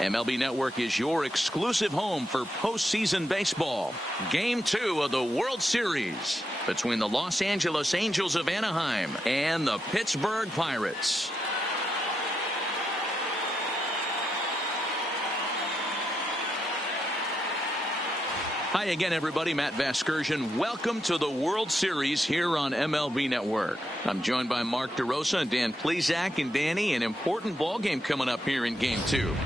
MLB Network is your exclusive home for postseason baseball. Game 2 of the World Series between the Los Angeles Angels of Anaheim and the Pittsburgh Pirates. Hi again, everybody. Matt Vasgersian. Welcome to the World Series here on MLB Network. I'm joined by Mark DeRosa and Dan Plesac. And Danny, an important ball game coming up here in Game 2.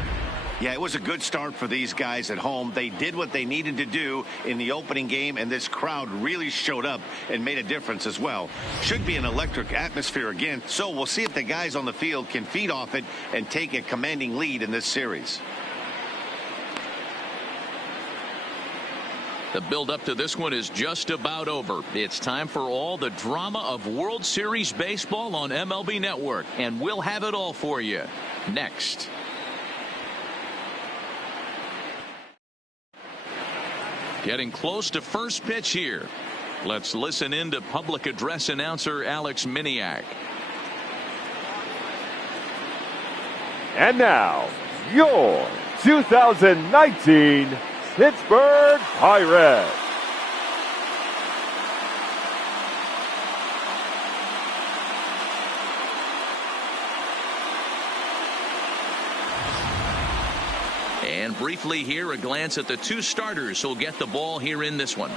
Yeah, it was a good start for these guys at home. They did what they needed to do in the opening game, and this crowd really showed up and made a difference as well. Should be an electric atmosphere again, so we'll see if the guys on the field can feed off it and take a commanding lead in this series. The build-up to this one is just about over. It's time for all the drama of World Series baseball on MLB Network, and we'll have it all for you next. Getting close to first pitch here. Let's listen in to public address announcer Alex Miniak. And now, your 2019 Pittsburgh Pirates. And briefly here, a glance at the two starters who'll get the ball here in this one.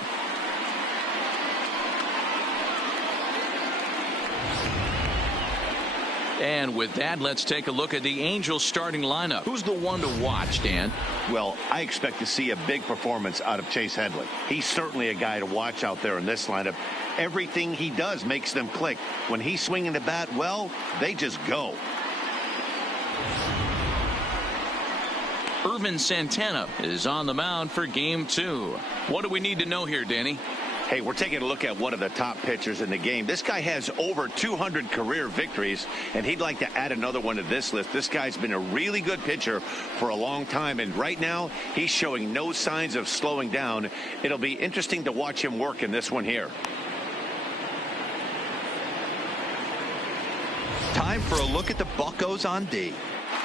And with that, let's take a look at the Angels starting lineup. Who's the one to watch, Dan? Well, I expect to see a big performance out of Chase Headley. He's certainly a guy to watch out there in this lineup. Everything he does makes them click. When he's swinging the bat, well, they just go. Ervin Santana is on the mound for Game 2. What do we need to know here, Danny? Hey, we're taking a look at one of the top pitchers in the game. This guy has over 200 career victories, and he'd like to add another one to this list. This guy's been a really good pitcher for a long time, and right now he's showing no signs of slowing down. It'll be interesting to watch him work in this one here. Time for a look at the Buccos on D.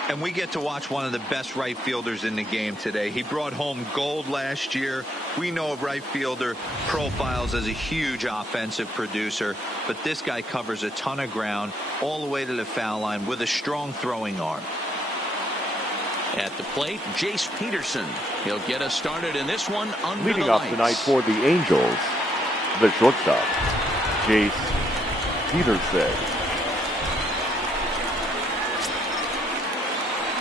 And we get to watch one of the best right fielders in the game today. He brought home gold last year. We know a right fielder profiles as a huge offensive producer, but this guy covers a ton of ground all the way to the foul line with a strong throwing arm. At the plate, Jace Peterson. He'll get us started in this one under Leading the up lights. tonight for the Angels, the shortstop, Jace Peterson.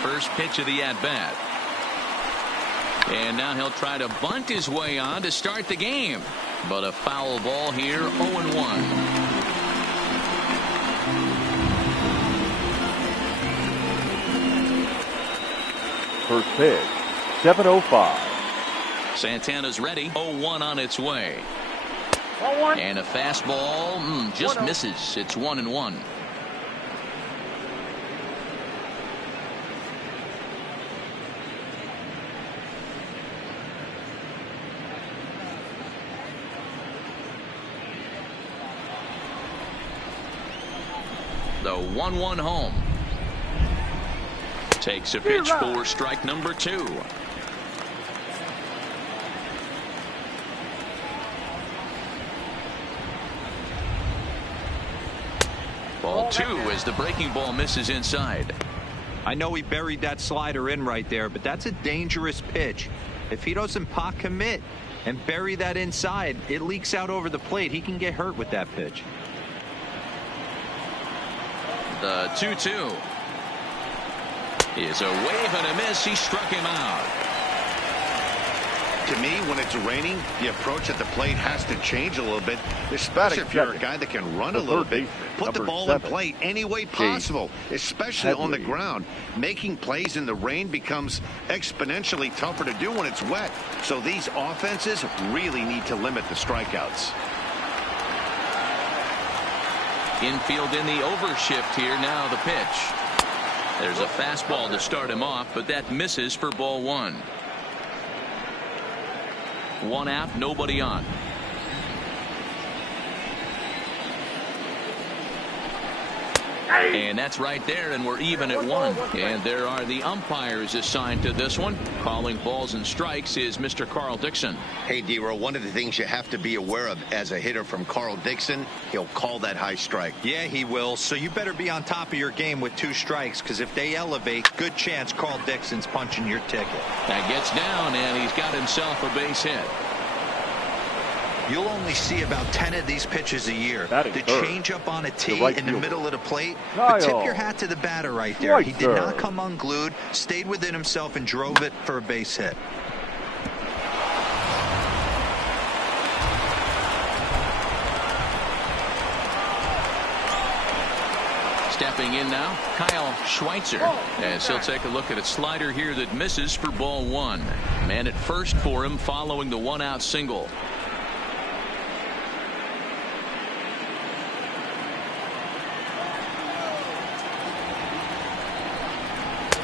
First pitch of the at-bat. And now he'll try to bunt his way on to start the game. But a foul ball here, 0-1. First pitch, 7:05. Santana's ready, 0-1 on its way. And a fastball just misses. It's 1-1. The 1-1 home. Takes a pitch for strike number 2. Ball 2 as the breaking ball misses inside. I know he buried that slider in right there, but that's a dangerous pitch. If he doesn't pot commit and bury that inside, it leaks out over the plate. He can get hurt with that pitch. The 2-2 is a wave and a miss. He struck him out. To me, when it's raining, the approach at the plate has to change a little bit, especially if you're a guy that can run a little bit. Put the ball in play any way possible, especially on the ground. Making plays in the rain becomes exponentially tougher to do when it's wet. So these offenses really need to limit the strikeouts. Infield in the overshift here. Now the pitch. There's a fastball to start him off, but that misses for ball 1. 1 out, nobody on. And that's right there, and we're even at 1. And there are the umpires assigned to this one. Calling balls and strikes is Mr. Carl Dixon. Hey, D-Row, one of the things you have to be aware of as a hitter from Carl Dixon, he'll call that high strike. Yeah, he will. So you better be on top of your game with 2 strikes, because if they elevate, good chance Carl Dixon's punching your ticket. That gets down, and he's got himself a base hit. You'll only see about 10 of these pitches a year. The changeup on a tee in the middle of the plate. But tip your hat to the batter right there. He did not come unglued, stayed within himself, and drove it for a base hit. Stepping in now, Kyle Schweitzer, as he'll take a look at a slider here that misses for ball 1. Man at first for him following the 1-out single.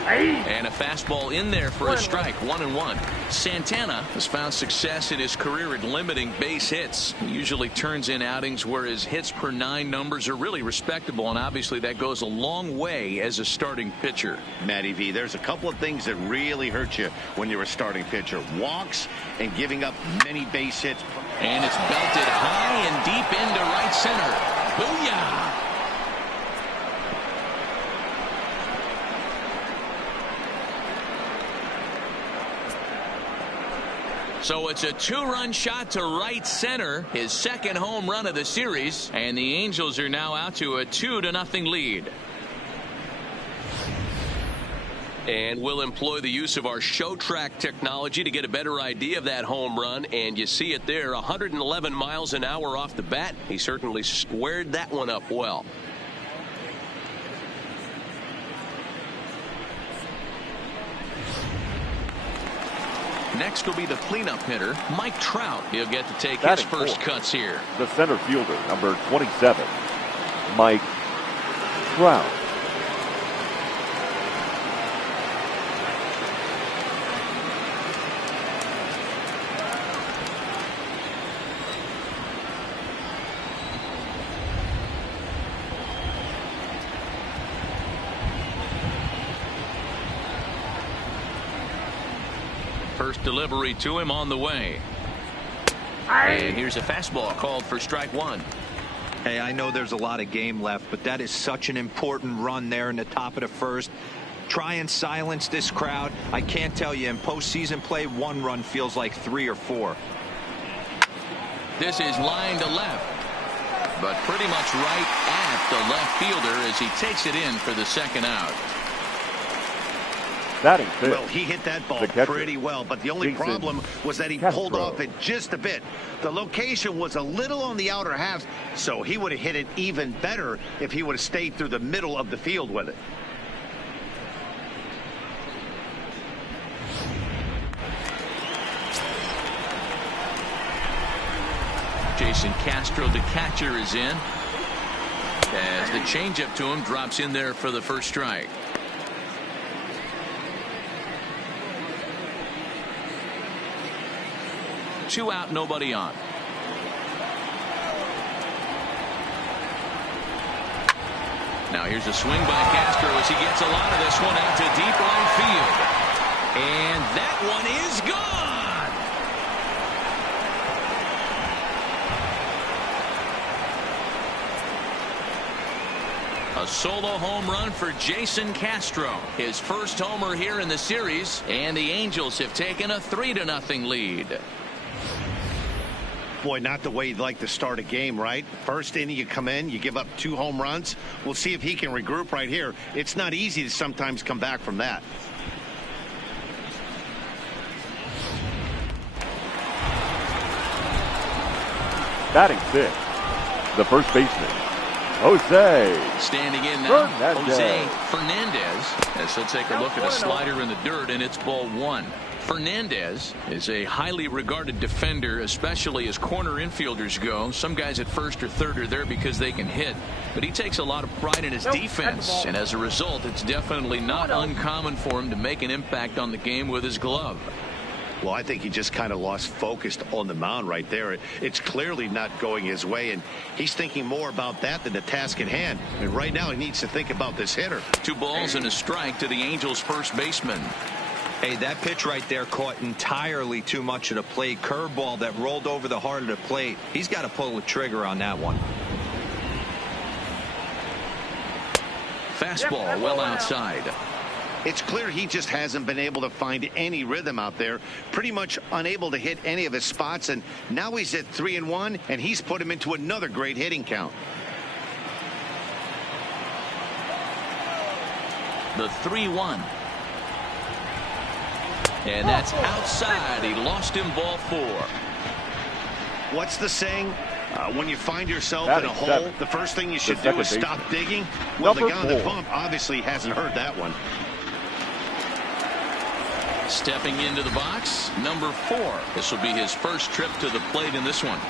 And a fastball in there for a strike, 1-1. Santana has found success in his career at limiting base hits. He usually turns in outings where his hits per 9 numbers are really respectable, and obviously that goes a long way as a starting pitcher. Matty V, there's a couple of things that really hurt you when you're a starting pitcher. Walks and giving up many base hits. And it's belted high and deep into right center. Booyah! So it's a 2-run shot to right center, his second home run of the series, and the Angels are now out to a 2-0 lead. And we'll employ the use of our show track technology to get a better idea of that home run, and you see it there, 111 miles an hour off the bat. He certainly squared that one up well. Next will be the cleanup hitter, Mike Trout. He'll get to take his first cuts here. The center fielder, number 27, Mike Trout. First delivery to him on the way. And here's a fastball called for strike 1. Hey, I know there's a lot of game left, but that is such an important run there in the top of the first. Try and silence this crowd. I can't tell you, in postseason play, 1 run feels like 3 or 4. This is line to left, but pretty much right at the left fielder as he takes it in for the second out. Well, he hit that ball pretty well, but the only problem was that he pulled off it just a bit. The location was a little on the outer half, so he would have hit it even better if he would have stayed through the middle of the field with it. Jason Castro, the catcher, is in, as the changeup to him drops in there for the first strike. Two out, nobody on. Now here's a swing by Castro as he gets a lot of this one out to deep right field. And that one is gone. A solo home run for Jason Castro. His first homer here in the series, and the Angels have taken a 3-0 lead. Boy, not the way you'd like to start a game, right? First inning, you come in, you give up 2 home runs. We'll see if he can regroup right here. It's not easy to sometimes come back from that. Batting 6th, the first baseman, Jose. Standing in now, Jose Fernandez, as he'll take a look at a slider in the dirt, and it's ball 1. Fernandez is a highly regarded defender, especially as corner infielders go. Some guys at first or third are there because they can hit, but he takes a lot of pride in his defense, and as a result, it's definitely not uncommon for him to make an impact on the game with his glove. Well, I think he just kind of lost focus on the mound right there. It's clearly not going his way, and he's thinking more about that than the task at hand. And right now he needs to think about this hitter. 2 balls and a strike to the Angels' first baseman. Hey, that pitch right there caught entirely too much of the plate. Curveball that rolled over the heart of the plate. He's got to pull the trigger on that one. Fastball well outside. It's clear he just hasn't been able to find any rhythm out there. Pretty much unable to hit any of his spots, and now he's at 3-1, and he's put him into another great hitting count. The 3-1. And that's outside. He lost him, ball 4. What's the saying? When you find yourself in a hole, the first thing you should do is stop digging. Well, the guy on the bump obviously hasn't heard that one. Stepping into the box, number 4. This will be his first trip to the plate in this one.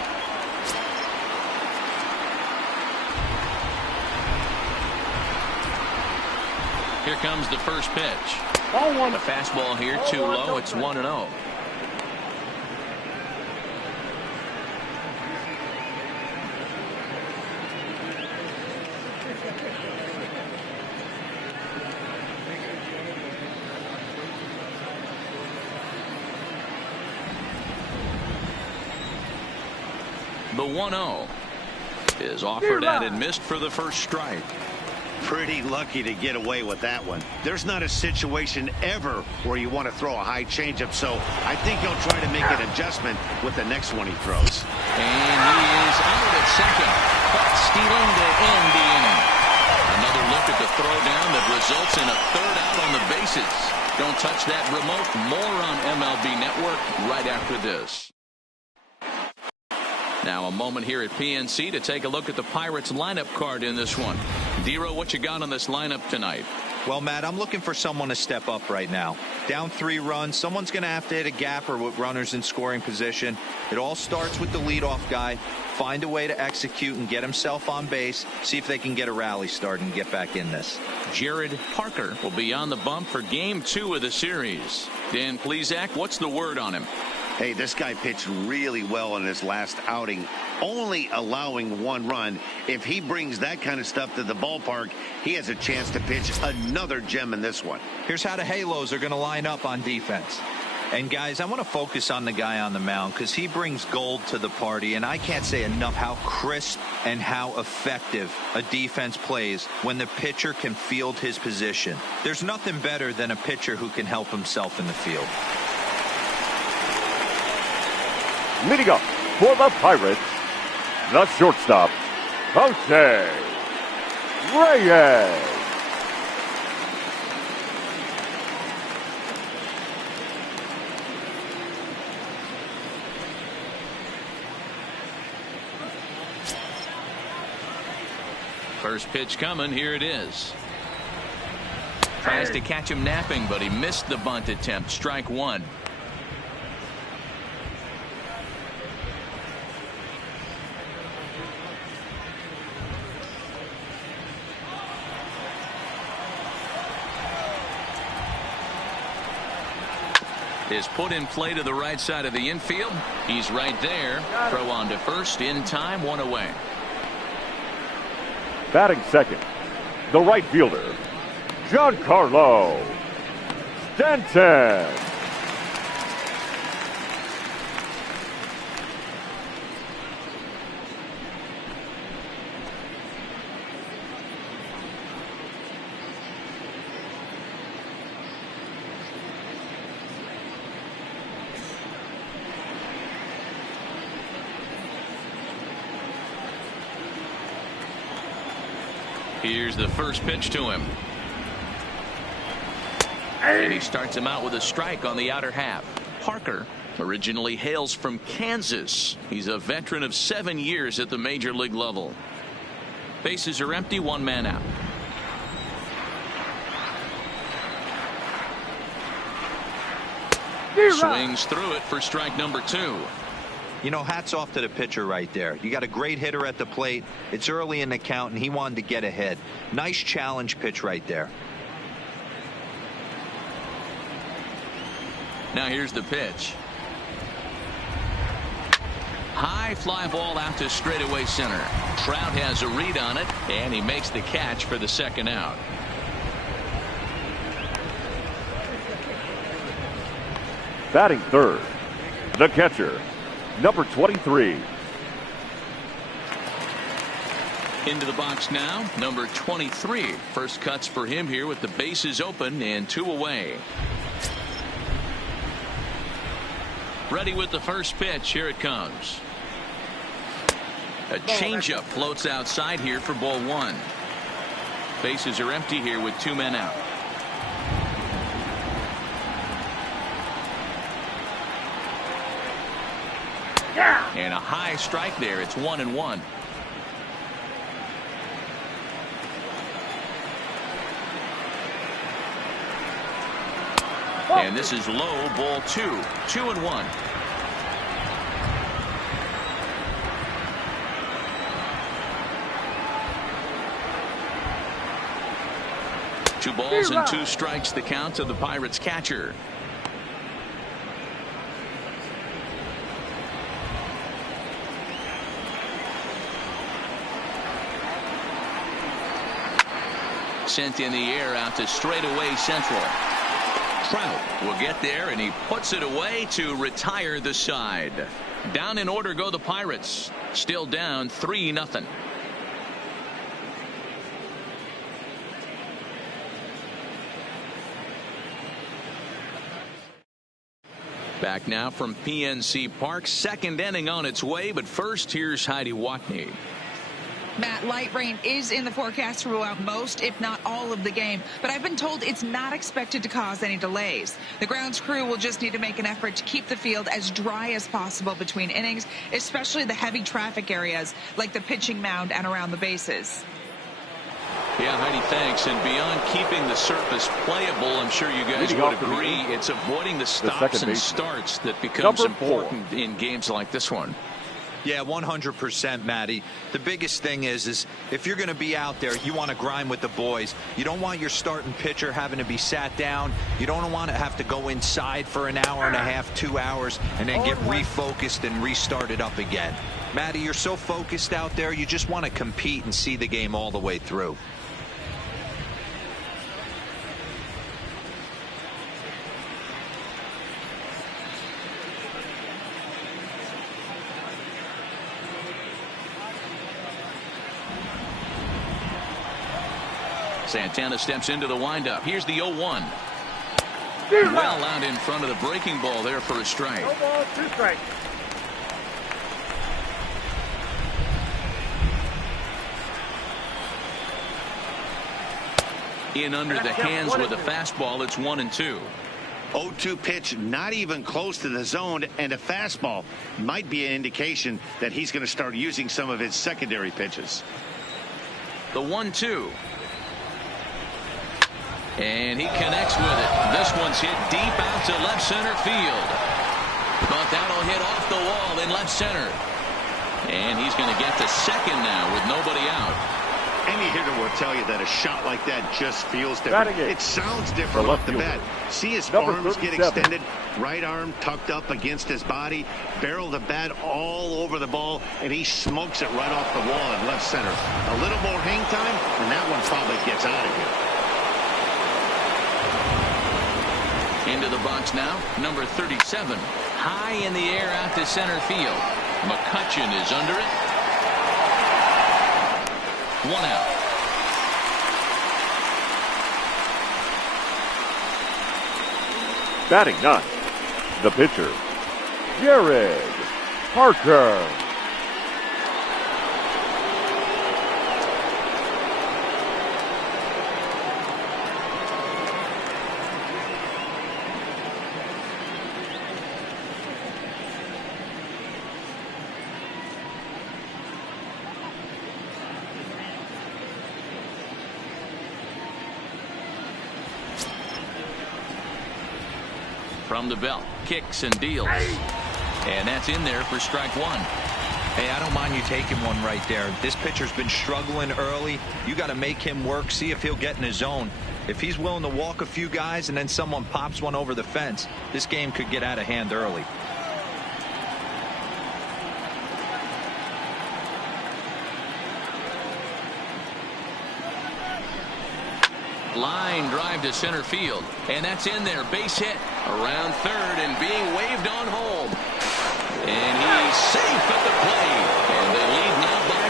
Here comes the first pitch. The fastball here too low. It's 1-0. The 1-0 is offered at and missed for the first strike. Pretty lucky to get away with that one. There's not a situation ever where you want to throw a high changeup, so I think he'll try to make an adjustment with the next one he throws. And he is out at second, caught stealing to end the inning. Another look at the throwdown that results in a third out on the bases. Don't touch that remote. More on MLB Network right after this. Now a moment here at PNC to take a look at the Pirates lineup card in this one. Dero, what you got on this lineup tonight? Well, Matt, I'm looking for someone to step up right now. Down 3 runs, someone's going to have to hit a gapper with runners in scoring position. It all starts with the leadoff guy. Find a way to execute and get himself on base. See if they can get a rally started and get back in this. Jared Parker will be on the bump for Game 2 of the series. Dan Plesac, what's the word on him? Hey, this guy pitched really well in his last outing, only allowing 1 run. If he brings that kind of stuff to the ballpark, he has a chance to pitch another gem in this one. Here's how the Halos are going to line up on defense. And, guys, I want to focus on the guy on the mound because he brings gold to the party, and I can't say enough how crisp and how effective a defense plays when the pitcher can field his position. There's nothing better than a pitcher who can help himself in the field. Leading up for the Pirates, the shortstop, Jose Reyes. First pitch coming. Here it is. Tries to catch him napping, but he missed the bunt attempt. Strike 1. Is put in play to the right side of the infield. He's right there. Throw on to first in time. 1 away. Batting second, the right fielder, Giancarlo Stanton. Here's the first pitch to him. And he starts him out with a strike on the outer half. Parker originally hails from Kansas. He's a veteran of 7 years at the major league level. Bases are empty, 1 man out. Swings through it for strike number 2. You know, hats off to the pitcher right there. You got a great hitter at the plate. It's early in the count, and he wanted to get ahead. Nice challenge pitch right there. Now here's the pitch. High fly ball out to straightaway center. Trout has a read on it, and he makes the catch for the second out. Batting third, the catcher, number 23. Into the box now, number 23. First cuts for him here with the bases open and 2 away. Ready with the first pitch. Here it comes. A changeup floats outside here for ball 1. Bases are empty here with 2 men out. And a high strike there. It's 1-1. And this is low, ball 2. 2-1. Two balls and 2 strikes, the count to the Pirates catcher. Sent in the air out to straightaway central. Trout will get there, and he puts it away to retire the side. Down in order go the Pirates. Still down 3-0. Back now from PNC Park. Second inning on its way, but first here's Heidi Watney. Matt, light rain is in the forecast throughout most, if not all, of the game, but I've been told it's not expected to cause any delays. The grounds crew will just need to make an effort to keep the field as dry as possible between innings, especially the heavy traffic areas like the pitching mound and around the bases. Yeah, Heidi, thanks. And beyond keeping the surface playable, I'm sure you guys would agree, it's avoiding the stops and starts that becomes important in games like this one. Yeah, 100%, Matty. The biggest thing is if you're going to be out there, you want to grind with the boys. You don't want your starting pitcher having to be sat down. You don't want to have to go inside for an hour and a half, 2 hours, and then get refocused and restarted up again. Matty, you're so focused out there, you just want to compete and see the game all the way through. Santana steps into the windup. Here's the 0-1. Well out in front of the breaking ball there for a strike. No ball, 2 strikes. In under the hands with a fastball. It's 1-2. 0-2 pitch, not even close to the zone, and a fastball might be an indication that he's going to start using some of his secondary pitches. The 1-2. And he connects with it. This one's hit deep out to left center field. But that'll hit off the wall in left center. And he's going to get to second now with nobody out. Any hitter will tell you that a shot like that just feels different. It sounds different off the bat. See his arms get extended. Right arm tucked up against his body. Barrel the bat all over the ball. And he smokes it right off the wall in left center. A little more hang time, and that one probably gets out of here. Into the box now, number 37. High in the air out to center field. McCutchen is under it. 1 out. Batting 9th, the pitcher, Jared Parker. From the belt, kicks and deals. And that's in there for strike 1. Hey, I don't mind you taking one right there. This pitcher's been struggling early. You got to make him work, see if he'll get in his zone. If he's willing to walk a few guys and then someone pops one over the fence, this game could get out of hand early. Line drive to center field, and that's in there. Base hit around third and being waved on home. And he's safe at the plate, and they lead now by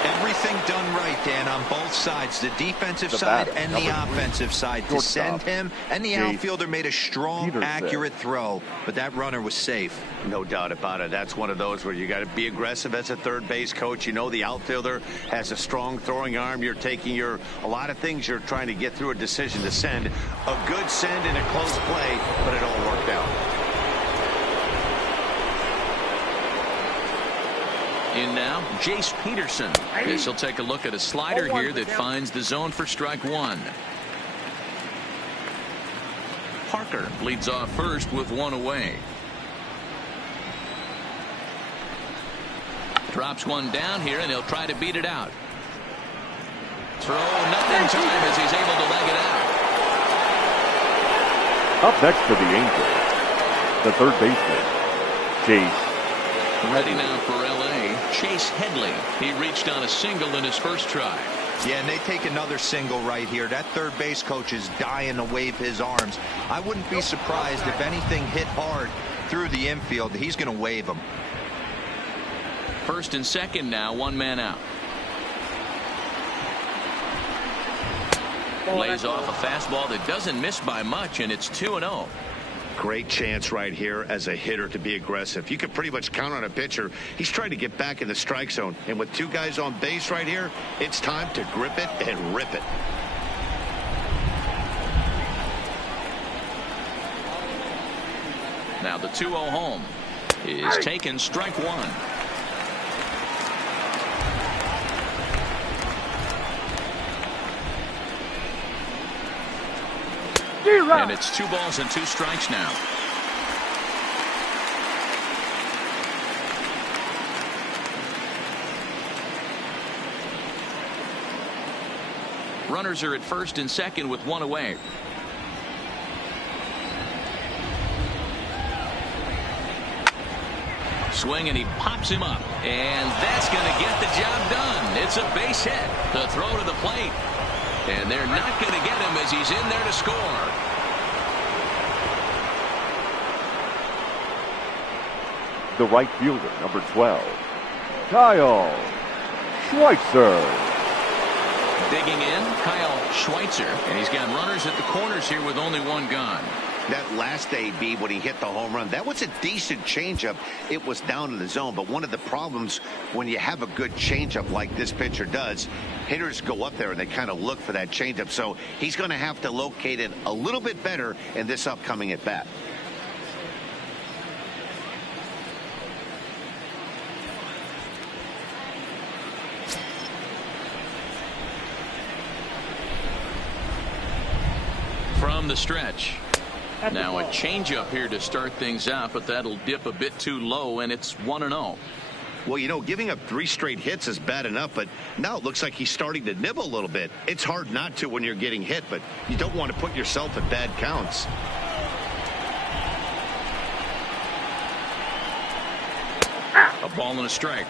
4. Everything done right, Dan, on both sides, the defensive side and the offensive side, to send him, and the outfielder made a strong, accurate throw, but that runner was safe. No doubt about it. That's one of those where you got to be aggressive as a third base coach. You know the outfielder has a strong throwing arm. You're taking a lot of things you're trying to get through a decision to send. A good send in a close play, but it all worked out. In now, Jace Peterson. This will take a look at a slider here that finds the zone for strike one. Parker leads off first with one away. Drops one down here, and he'll try to beat it out. Throw not in time as he's able to leg it out. Up next for the Angels, the third baseman, Chase. Ready now for L.A., Chase Headley. He reached on a single in his first try. Yeah, and they take another single right here. That third base coach is dying to wave his arms. I wouldn't be surprised if anything hit hard through the infield. He's going to wave them. First and second now, one man out. Lays off a fastball that doesn't miss by much, and it's 2-0. Great chance right here as a hitter to be aggressive. You can pretty much count on a pitcher. He's trying to get back in the strike zone. And with two guys on base right here, it's time to grip it and rip it. Now the 2-0 home is taken, strike one. And it's 2 balls and 2 strikes now. Runners are at first and second with one away. Swing, and he pops him up. And that's going to get the job done. It's a base hit. The throw to the plate. And they're not going to get him as he's in there to score. The right fielder, number 12, Kyle Schweitzer. Digging in, Kyle Schweitzer, and he's got runners at the corners here with only one gone. That last AB when he hit the home run, that was a decent changeup. It was down in the zone, but one of the problems when you have a good changeup like this pitcher does, hitters go up there and they kind of look for that changeup. So he's going to have to locate it a little bit better in this upcoming at bat. From the stretch. Now a changeup here to start things out, but that'll dip a bit too low, and it's 1-0. Well, you know, giving up 3 straight hits is bad enough, but now it looks like he's starting to nibble a little bit. It's hard not to when you're getting hit, but you don't want to put yourself at bad counts. A ball and a strike.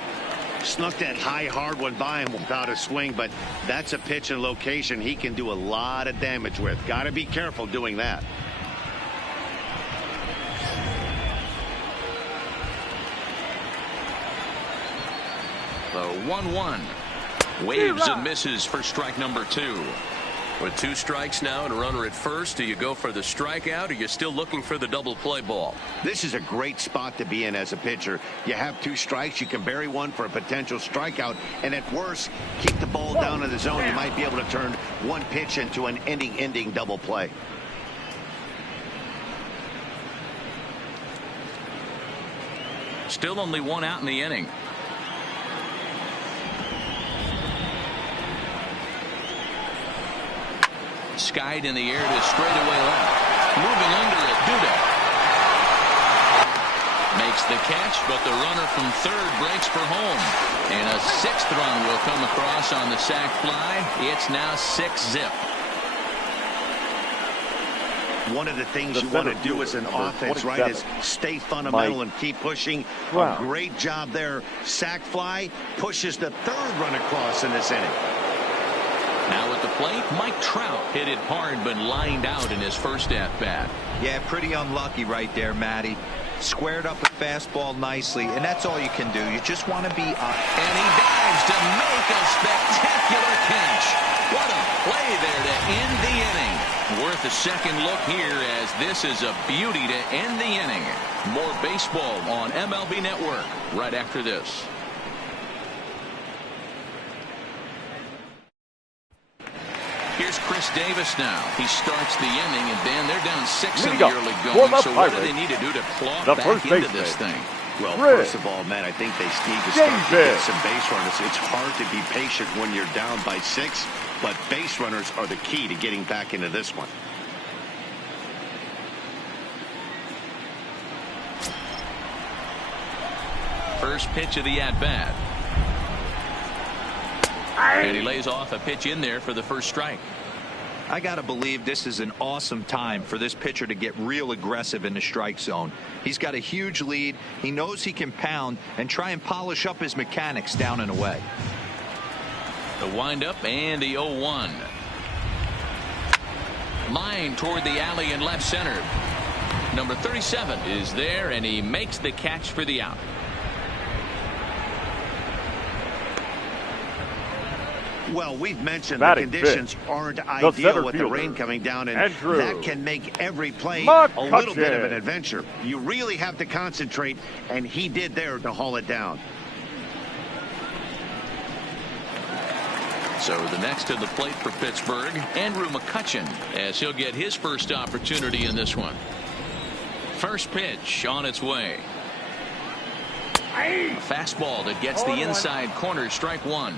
Snuck that high, hard one by him without a swing, but that's a pitch and location he can do a lot of damage with. Got to be careful doing that. The 1-1. Waves and misses for strike number 2. With 2 strikes now and a runner at first, do you go for the strikeout, or are you still looking for the double play ball? This is a great spot to be in as a pitcher. You have 2 strikes, you can bury one for a potential strikeout, and at worst, keep the ball down in the zone. You might be able to turn one pitch into an ending double play. Still only 1 out in the inning. Skied in the air to straightaway left. Moving under it, Duda makes the catch, but the runner from third breaks for home. And a sixth run will come across on the sac fly. It's now 6-zip. One of the things you want to do as an offense, right, is stay fundamental and keep pushing. A great job there. Sac fly pushes the third run across in this inning. Now at the plate, Mike Trout hit it hard but lined out in his first at-bat. Yeah, pretty unlucky right there, Matty. Squared up a fastball nicely, and that's all you can do. You just want to be up. And he dives to make a spectacular catch. What a play there to end the inning. Worth a second look here, as this is a beauty to end the inning. More baseball on MLB Network right after this. Here's Chris Davis now. He starts the inning, and Dan, they're down 6 in the early going. So what do they need to do to claw back into this thing? Well, first of all, man, I think they need to start to get some base runners. It's hard to be patient when you're down by 6, but base runners are the key to getting back into this one. First pitch of the at-bat. And he lays off a pitch in there for the first strike. I got to believe this is an awesome time for this pitcher to get real aggressive in the strike zone. He's got a huge lead. He knows he can pound and try and polish up his mechanics down and away. The windup and the 0-1. Line toward the alley in left center. Number 37 is there, and he makes the catch for the out. Well, we've mentioned the conditions aren't ideal with the rain coming down, and that can make every play a little bit of an adventure. You really have to concentrate, and he did there to haul it down. So the next to the plate for Pittsburgh, Andrew McCutchen, as he'll get his first opportunity in this one. First pitch on its way. A fastball that gets the inside corner, strike one.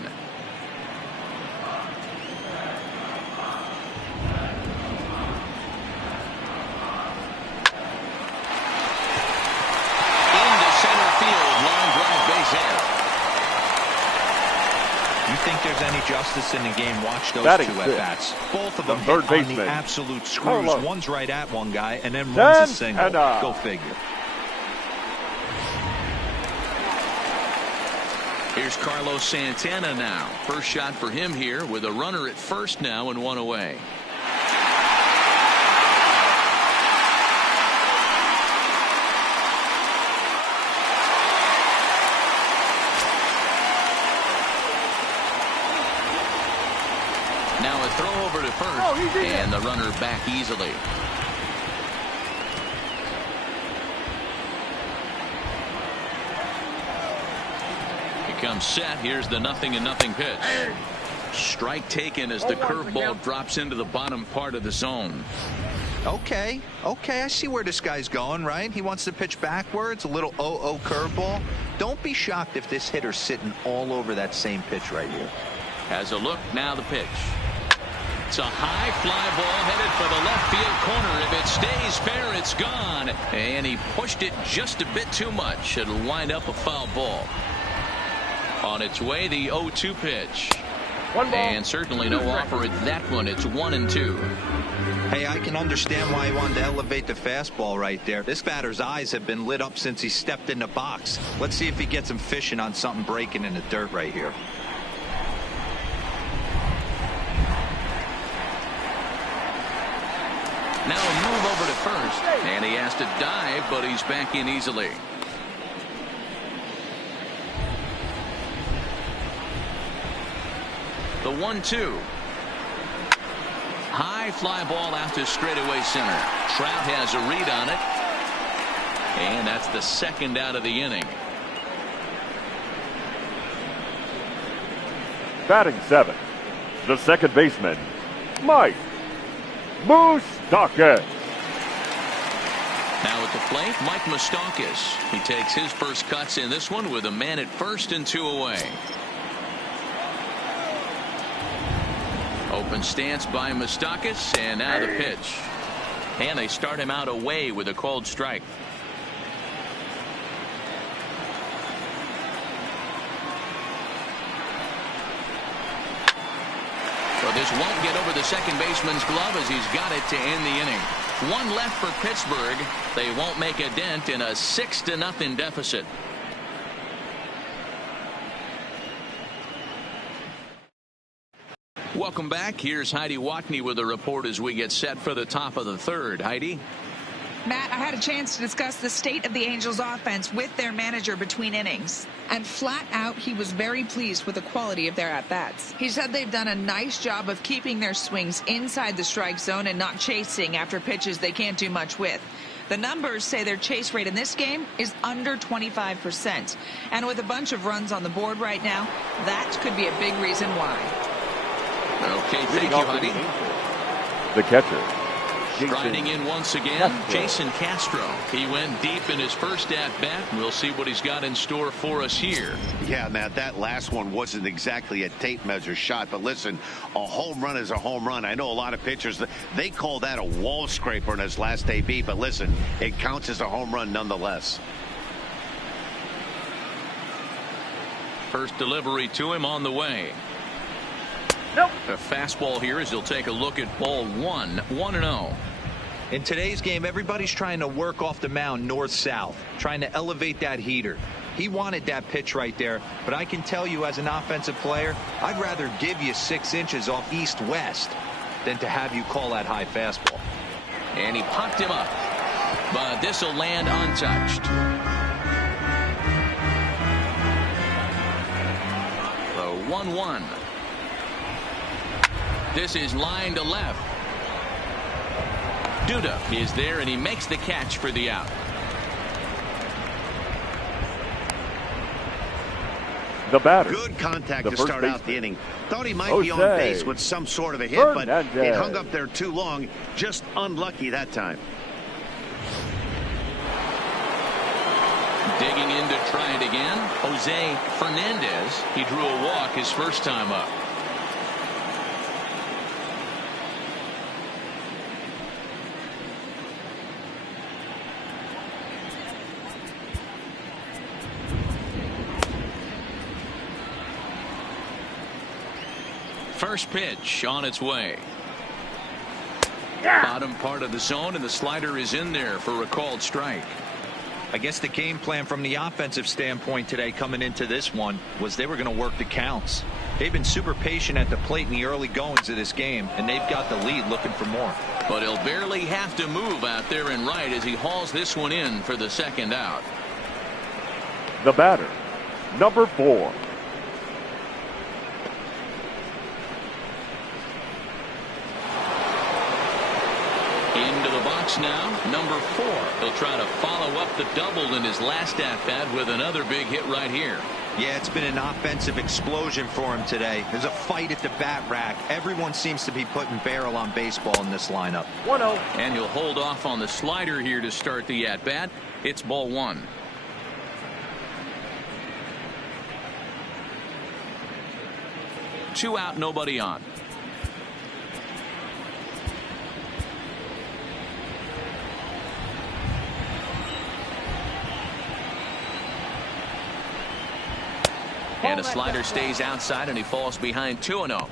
Think there's any justice in the game? Watch those two at-bats. Both of them hit on the absolute screws. One's right at one guy, and then runs a single. Go figure. Here's Carlos Santana now. First shot for him here with a runner at first now and one away. Now a throw over to first, and the runner back easily. He comes set. Here's the 0-0 pitch. Strike taken as the curveball drops into the bottom part of the zone. Okay, I see where this guy's going, right? He wants to pitch backwards, a little 0-0 curveball. Don't be shocked if this hitter's sitting all over that same pitch right here. Has a look, now the pitch. It's a high fly ball headed for the left field corner. If it stays fair, it's gone. And he pushed it just a bit too much. It'll wind up a foul ball. On its way, the 0-2 pitch. And certainly no offer at that one. It's 1-2. Hey, I can understand why he wanted to elevate the fastball right there. This batter's eyes have been lit up since he stepped in the box. Let's see if he gets him fishing on something breaking in the dirt right here. Now a move over to first, and he has to dive, but he's back in easily. The 1-2. High fly ball out to straightaway center. Trout has a read on it, and that's the second out of the inning. Batting 7, the second baseman, Mike Moustakas. Now at the plate, Mike Moustakas. He takes his first cuts in this one with a man at first and 2 away. Open stance by Moustakas, and now the pitch. And they start him out away with a called strike. But this won't get over the second baseman's glove as he's got it to end the inning. One left for Pittsburgh. They won't make a dent in a 6-0 deficit. Welcome back. Here's Heidi Watney with a report as we get set for the top of the third. Heidi? Matt, I had a chance to discuss the state of the Angels offense with their manager between innings. And flat out, he was very pleased with the quality of their at-bats. He said they've done a nice job of keeping their swings inside the strike zone and not chasing after pitches they can't do much with. The numbers say their chase rate in this game is under 25%. And with a bunch of runs on the board right now, that could be a big reason why. Okay, thank you, Heidi. The catcher. Striding in once again, Jason Castro. He went deep in his first at-bat. We'll see what he's got in store for us here. Yeah, Matt, that last one wasn't exactly a tape measure shot, but listen, a home run is a home run. I know a lot of pitchers, they call that a wall scraper in his last AB, but listen, it counts as a home run nonetheless. First delivery to him on the way. Nope. A fastball here as he'll take a look at ball one. 1-0. In today's game, everybody's trying to work off the mound north-south, trying to elevate that heater. He wanted that pitch right there, but I can tell you as an offensive player, I'd rather give you 6 inches off east-west than to have you call that high fastball. And he popped him up, but this will land untouched. The 1-1. This is line to left. Duda is there, and he makes the catch for the out. The batter. Good contact to start out the inning. Thought he might be on Jose base with some sort of a hit, but it hung up there too long. Just unlucky that time. Digging in to try it again, Jose Fernandez. He drew a walk his first time up. First pitch on its way. Bottom part of the zone, and the slider is in there for a called strike. I guess the game plan from the offensive standpoint today coming into this one was they were going to work the counts. They've been super patient at the plate in the early goings of this game, and they've got the lead looking for more. But he'll barely have to move out there in right as he hauls this one in for the second out. The batter, number 4. Into the box now, number 4. He'll try to follow up the double in his last at-bat with another big hit right here. Yeah, it's been an offensive explosion for him today. There's a fight at the bat rack. Everyone seems to be putting barrel on baseball in this lineup. 1-0. And he'll hold off on the slider here to start the at-bat. It's ball 1. Two out, nobody on. And a slider stays outside, and he falls behind 2-0.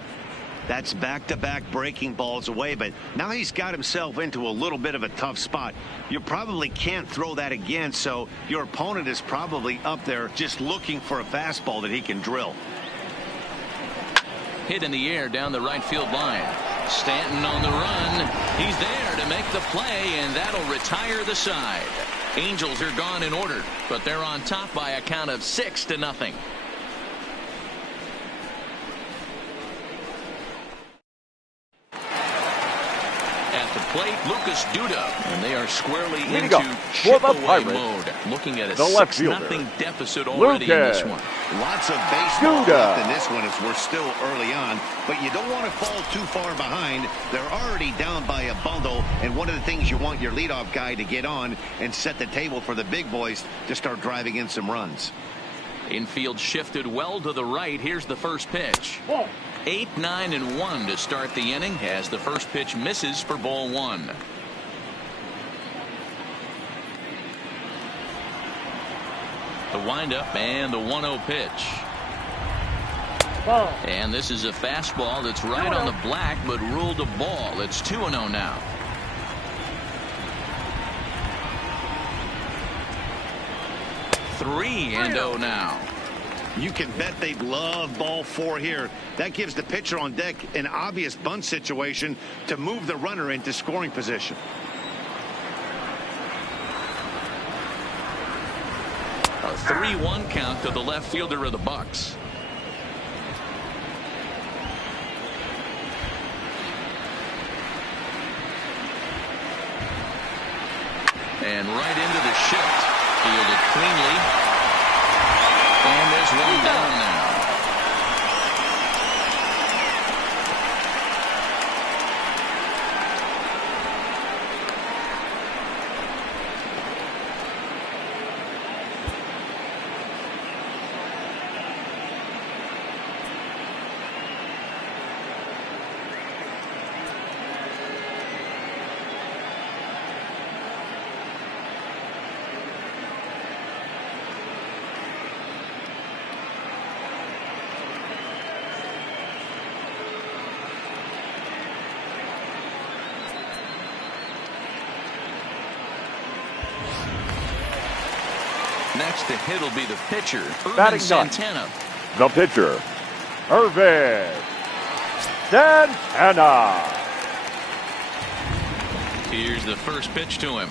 That's back-to-back breaking balls away, but now he's got himself into a little bit of a tough spot. You probably can't throw that again, so your opponent is probably up there just looking for a fastball that he can drill. Hit in the air down the right field line. Stanton on the run. He's there to make the play, and that'll retire the side. Angels are gone in order, but they're on top by a count of 6-0. Plate, Lucas Duda, and they are squarely into chip-away mode. Looking at a 6-0 deficit already in this one. Lots of baseball left in this one as we're still early on, but you don't want to fall too far behind. They're already down by a bundle, and one of the things you want your leadoff guy to get on and set the table for the big boys to start driving in some runs. Infield shifted well to the right. Here's the first pitch. 8, 9, and 1 to start the inning as the first pitch misses for ball 1. The windup and the 1-0 pitch. Ball. And this is a fastball that's right on the black, but ruled a ball. It's 2-0 now. Three and 0 now. You can bet they'd love ball 4 here. That gives the pitcher on deck an obvious bunt situation to move the runner into scoring position. A 3-1 count to the left fielder of the Bucks. And right into the shift. Fielded cleanly. And there's one down now. Next to hit will be the pitcher, Irvin Santana. The pitcher, Irvin Santana. Here's the first pitch to him.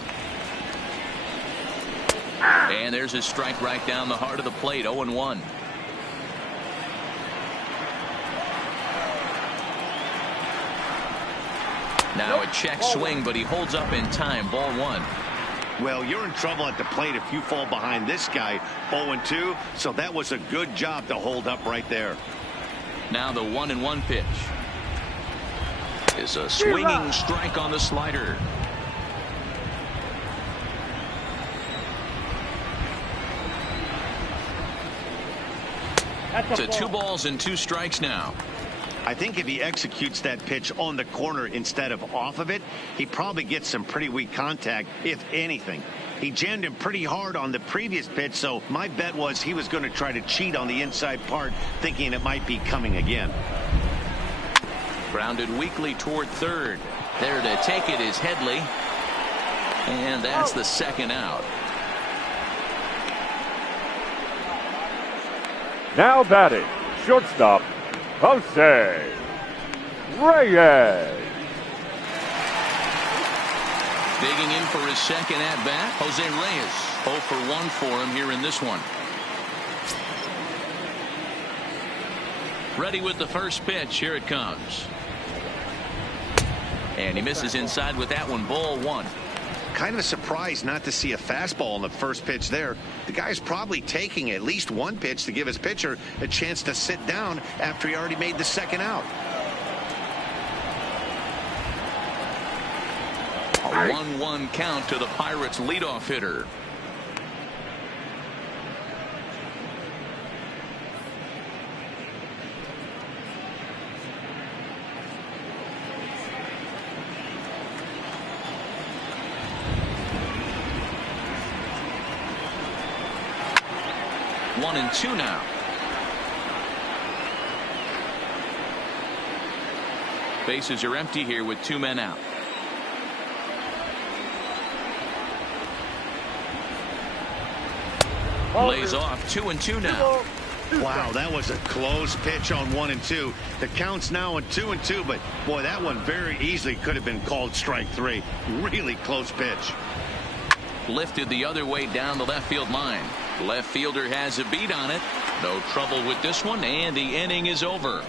And there's a strike right down the heart of the plate, 0-1. Now a check swing, but he holds up in time, ball 1. Well, you're in trouble at the plate if you fall behind this guy 0-2, so that was a good job to hold up right there. Now the 1-1 pitch is a swinging strike on the slider. To 2 balls and 2 strikes now. I think if he executes that pitch on the corner instead of off of it, he probably gets some pretty weak contact, if anything. He jammed him pretty hard on the previous pitch, so my bet was he was going to try to cheat on the inside part, thinking it might be coming again. Grounded weakly toward third. There to take it is Headley. And that's the second out. Now batting, shortstop, Jose Reyes. Digging in for his second at-bat, Jose Reyes. 0 for 1 for him here in this one. Ready with the first pitch. Here it comes. And he misses inside with that one, ball 1. Kind of a surprise not to see a fastball on the first pitch there. The guy's probably taking at least one pitch to give his pitcher a chance to sit down after he already made the second out. A 1-1 count to the Pirates leadoff hitter. One and 2 now. Bases are empty here with 2 men out. Lays off 2 and 2 now. Wow, that was a close pitch on 1 and 2. The count's now on 2 and 2, but boy, that one very easily could have been called strike 3. Really close pitch. Lifted the other way down the left field line. Left fielder has a beat on it. No trouble with this one, and the inning is over.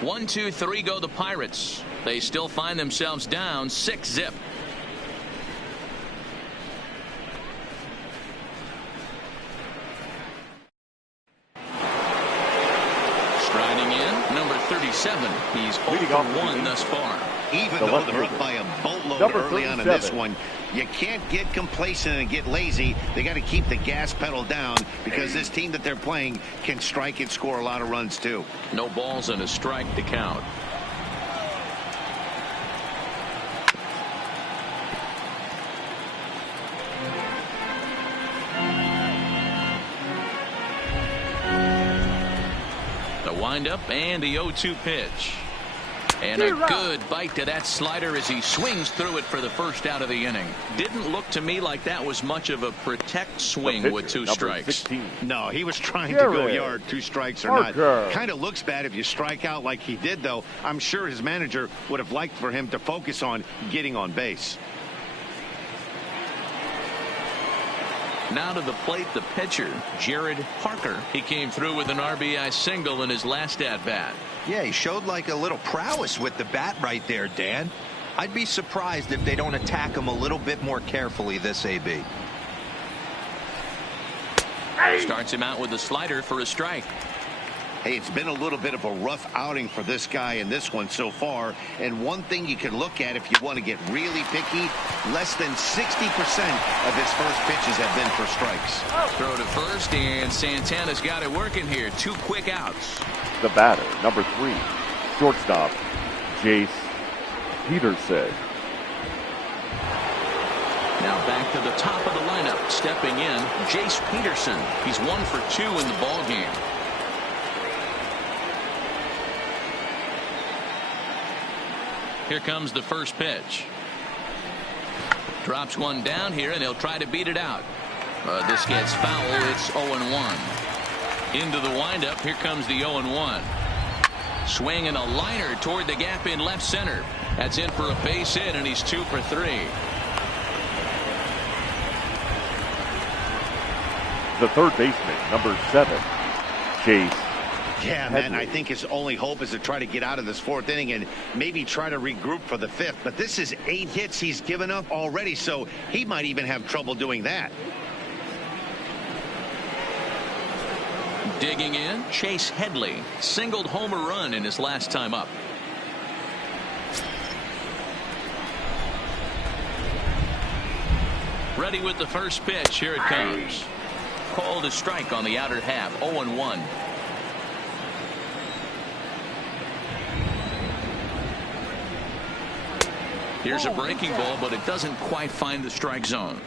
1, 2, 3 go the Pirates. They still find themselves down 6-0. Striding in, number 37. He's 0 for 1 thus far. Even though they're up by a boatload early on in this one, you can't get complacent and get lazy. They got to keep the gas pedal down because this team that they're playing can strike and score a lot of runs too. No balls and a strike to count. windup and the 0-2 pitch. And a good bite to that slider as he swings through it for the first out of the inning. Didn't look to me like that was much of a protect swing with 2 strikes. 16. No, he was trying to go yard, 2 strikes or not. Kind of looks bad if you strike out like he did, though. I'm sure his manager would have liked for him to focus on getting on base. Now to the plate, the pitcher, Jared Parker. He came through with an RBI single in his last at-bat. Yeah, he showed like a little prowess with the bat right there, Dan. I'd be surprised if they don't attack him a little bit more carefully this AB. Starts him out with a slider for a strike. Hey, it's been a little bit of a rough outing for this guy in this one so far. And one thing you can look at if you want to get really picky, less than 60% of his first pitches have been for strikes. Throw to first, and Santana's got it working here. 2 quick outs. The batter, number 3, shortstop, Jace Peterson. Now back to the top of the lineup. Stepping in, Jace Peterson. He's 1 for 2 in the ball game. Here comes the first pitch. Drops one down here, and he'll try to beat it out. This gets foul. It's 0-1. Into the windup. Here comes the 0-1. Swing and a liner toward the gap in left center. That's in for a base hit, and he's 2 for 3. The third baseman, number 7, Chase. Yeah, man, I think his only hope is to try to get out of this 4th inning and maybe try to regroup for the 5th. But this is 8 hits he's given up already, so he might even have trouble doing that. Digging in, Chase Headley singled home a run in his last time up. Ready with the first pitch. Here it comes. Called a strike on the outer half. 0-1. Here's a breaking ball, but it doesn't quite find the strike zone.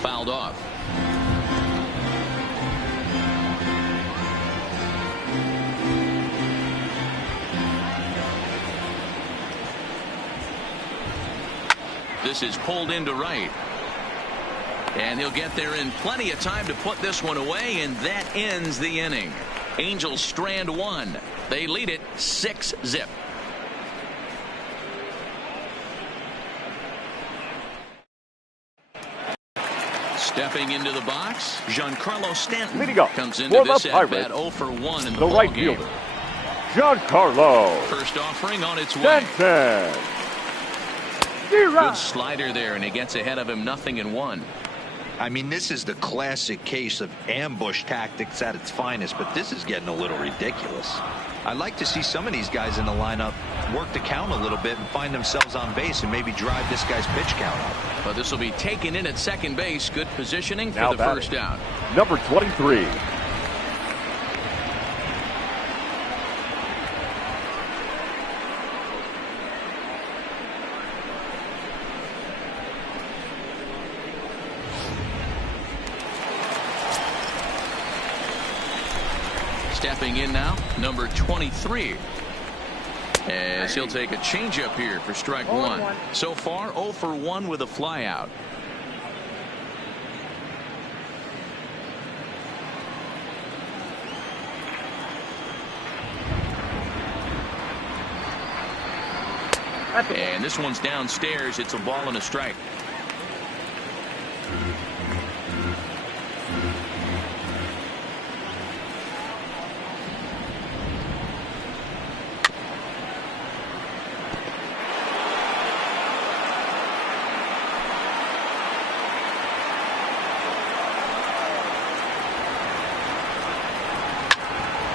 Fouled off. This is pulled into right. And he'll get there in plenty of time to put this one away, and that ends the inning. Angels strand 1. They lead it 6-0. Stepping into the box, Giancarlo Stanton comes into this at-bat 0 for 1 in the ball game. Fielder, Giancarlo. First offering on its way. Stanton. Good slider there, and he gets ahead of him 0-1. I mean, this is the classic case of ambush tactics at its finest, but this is getting a little ridiculous. I'd like to see some of these guys in the lineup work the count a little bit and find themselves on base and maybe drive this guy's pitch count up. But this will be taken in at second base. Good positioning for the first out. Number 23. Stepping in now, number 23. As he'll take a changeup here for strike 1. So far, 0 for 1 with a flyout. And this one's downstairs. It's a ball and a strike.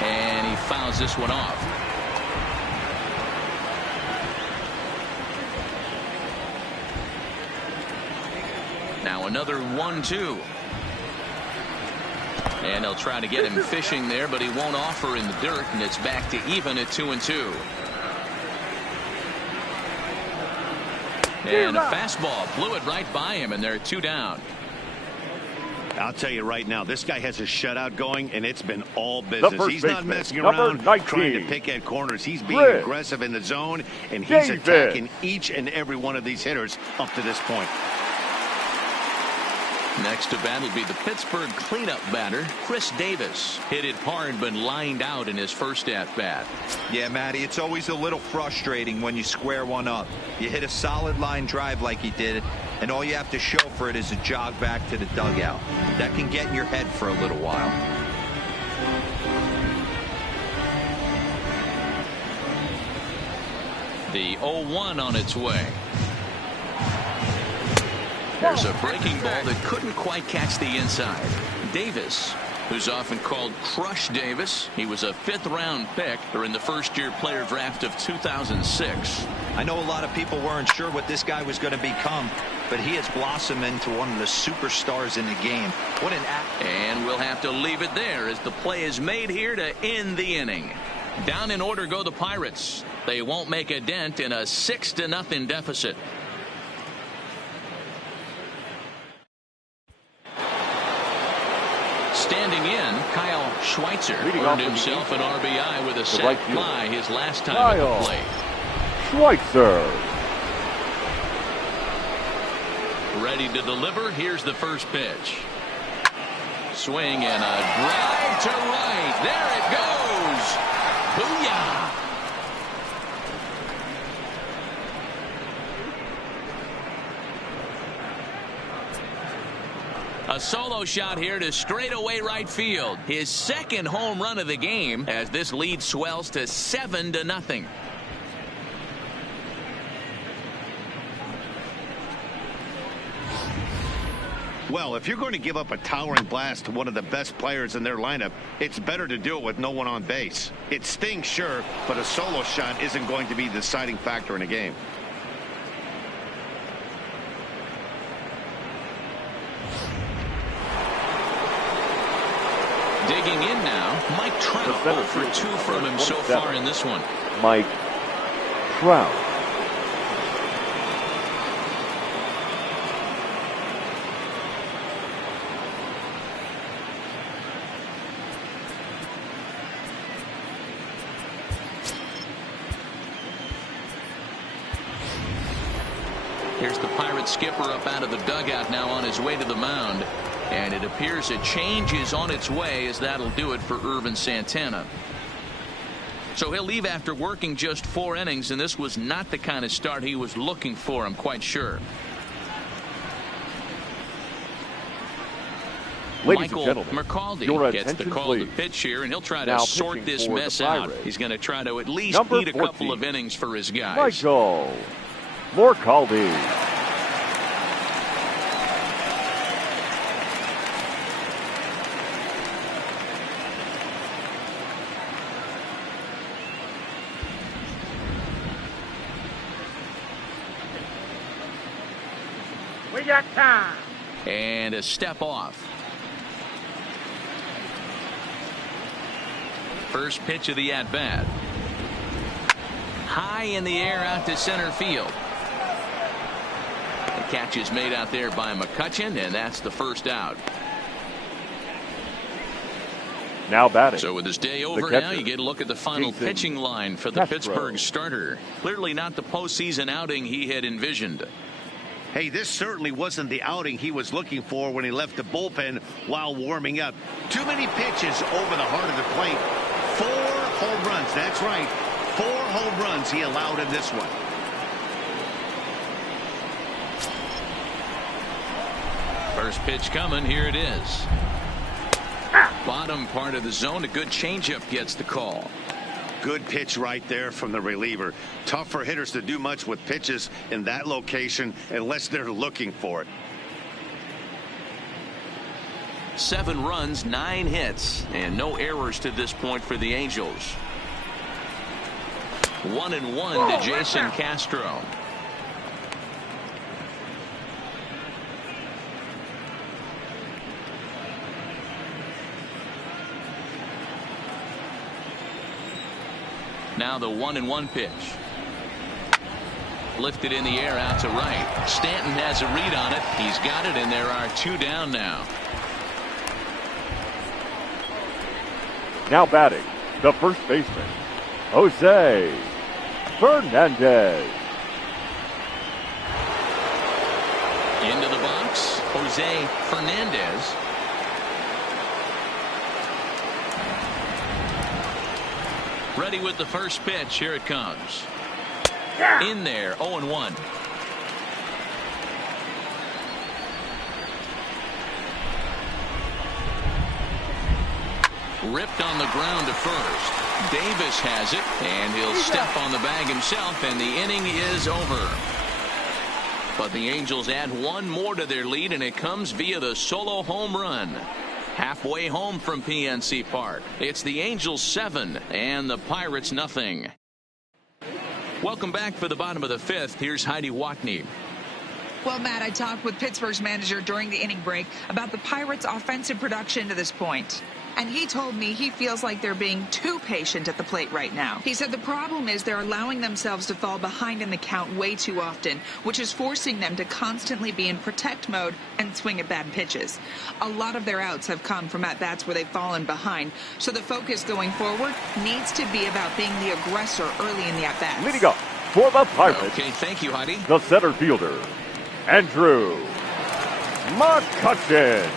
And he fouls this one off. Now another 1-2. And they'll try to get him fishing there, but he won't offer in the dirt, and it's back to even at 2-2. And a fastball blew it right by him, and they're 2 down. I'll tell you right now, this guy has a shutout going, and it's been all business. He's not messing around trying to pick at corners. He's being aggressive in the zone, and he's attacking each and every one of these hitters up to this point. Next to bat will be the Pittsburgh cleanup batter, Chris Davis. Hit it hard, but lined out in his first at-bat. Yeah, Matty, it's always a little frustrating when you square one up. You hit a solid line drive like he did, and all you have to show for it is a jog back to the dugout. That can get in your head for a little while. The 0-1 on its way. There's a breaking ball that couldn't quite catch the inside. Davis, who's often called Crush Davis. He was a 5th-round pick during the first-year player draft of 2006. I know a lot of people weren't sure what this guy was going to become, but he has blossomed into one of the superstars in the game. What an act. And we'll have to leave it there as the play is made here to end the inning. Down in order go the Pirates. They won't make a dent in a 6-0 deficit. Standing in, Kyle Schweitzer earned himself an RBI with a sac fly his last time at the plate. Schweitzer. Ready to deliver. Here's the first pitch. Swing and a drive to right. There it goes. Booyah. A solo shot here to straightaway right field. His second home run of the game as this lead swells to 7-0. Well, if you're going to give up a towering blast to one of the best players in their lineup, it's better to do it with no one on base. It stings, sure, but a solo shot isn't going to be the deciding factor in a game. Digging in now, Mike Trout 0 for 2 from him so far in this one. Mike Trout. Here's the Pirates skipper up out of the dugout now on his way to the mound. And it appears a change is on its way, as that'll do it for Irvin Santana. So he'll leave after working just 4 innings, and this was not the kind of start he was looking for, I'm quite sure. Ladies Michael and gentlemen, McCaldy gets the call to pitch here, and he'll try to sort this mess out. He's going to try to at least eat a couple of innings for his guys. Michael McCaldy. We got time. And a step off. First pitch of the at-bat. High in the air out to center field. The catch is made out there by McCutchen, and that's the first out. Now batting. So with his day over now, you get a look at the final pitching line for the Pittsburgh starter. Clearly not the postseason outing he had envisioned. Hey, this certainly wasn't the outing he was looking for when he left the bullpen while warming up. Too many pitches over the heart of the plate. 4 home runs. That's right. 4 home runs he allowed in this one. First pitch coming. Here it is. Bottom part of the zone. A good changeup gets the call. Good pitch right there from the reliever. Tough for hitters to do much with pitches in that location unless they're looking for it. 7 runs, 9 hits, and no errors to this point for the Angels. 1-1 to Jason Castro. Now the 1-1 pitch. lifted in the air out to right. Stanton has a read on it. He's got it, and there are 2 down now. Now batting, the first baseman, Jose Fernandez. Into the box, Jose Fernandez. Ready with the first pitch. Here it comes. In there, 0-1. Ripped on the ground to first. Davis has it, and he'll step on the bag himself, and the inning is over. But the Angels add 1 more to their lead, and it comes via the solo home run. Halfway home from PNC Park. It's the Angels 7 and the Pirates nothing. Welcome back for the bottom of the 5th. Here's Heidi Watney. Well, Matt, I talked with Pittsburgh's manager during the inning break about the Pirates' offensive production to this point. And he told me he feels like they're being too patient at the plate right now. He said the problem is they're allowing themselves to fall behind in the count way too often, which is forcing them to constantly be in protect mode and swing at bad pitches. A lot of their outs have come from at-bats where they've fallen behind, so the focus going forward needs to be about being the aggressor early in the at-bats. Leading up for the Pirates. Okay, thank you, Heidi. The center fielder, Andrew McCutchen.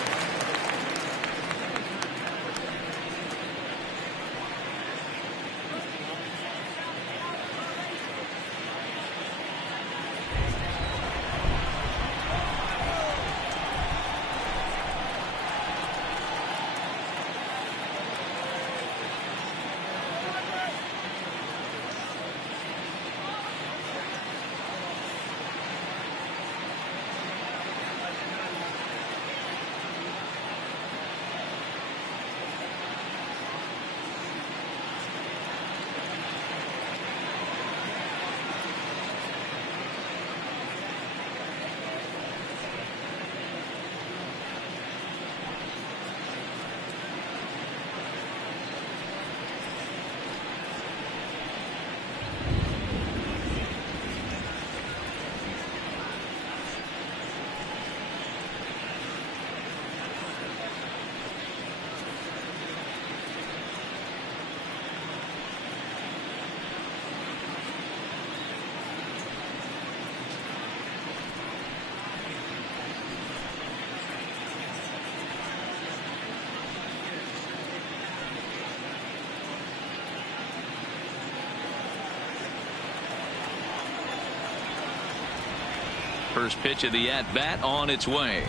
First pitch of the at-bat on its way.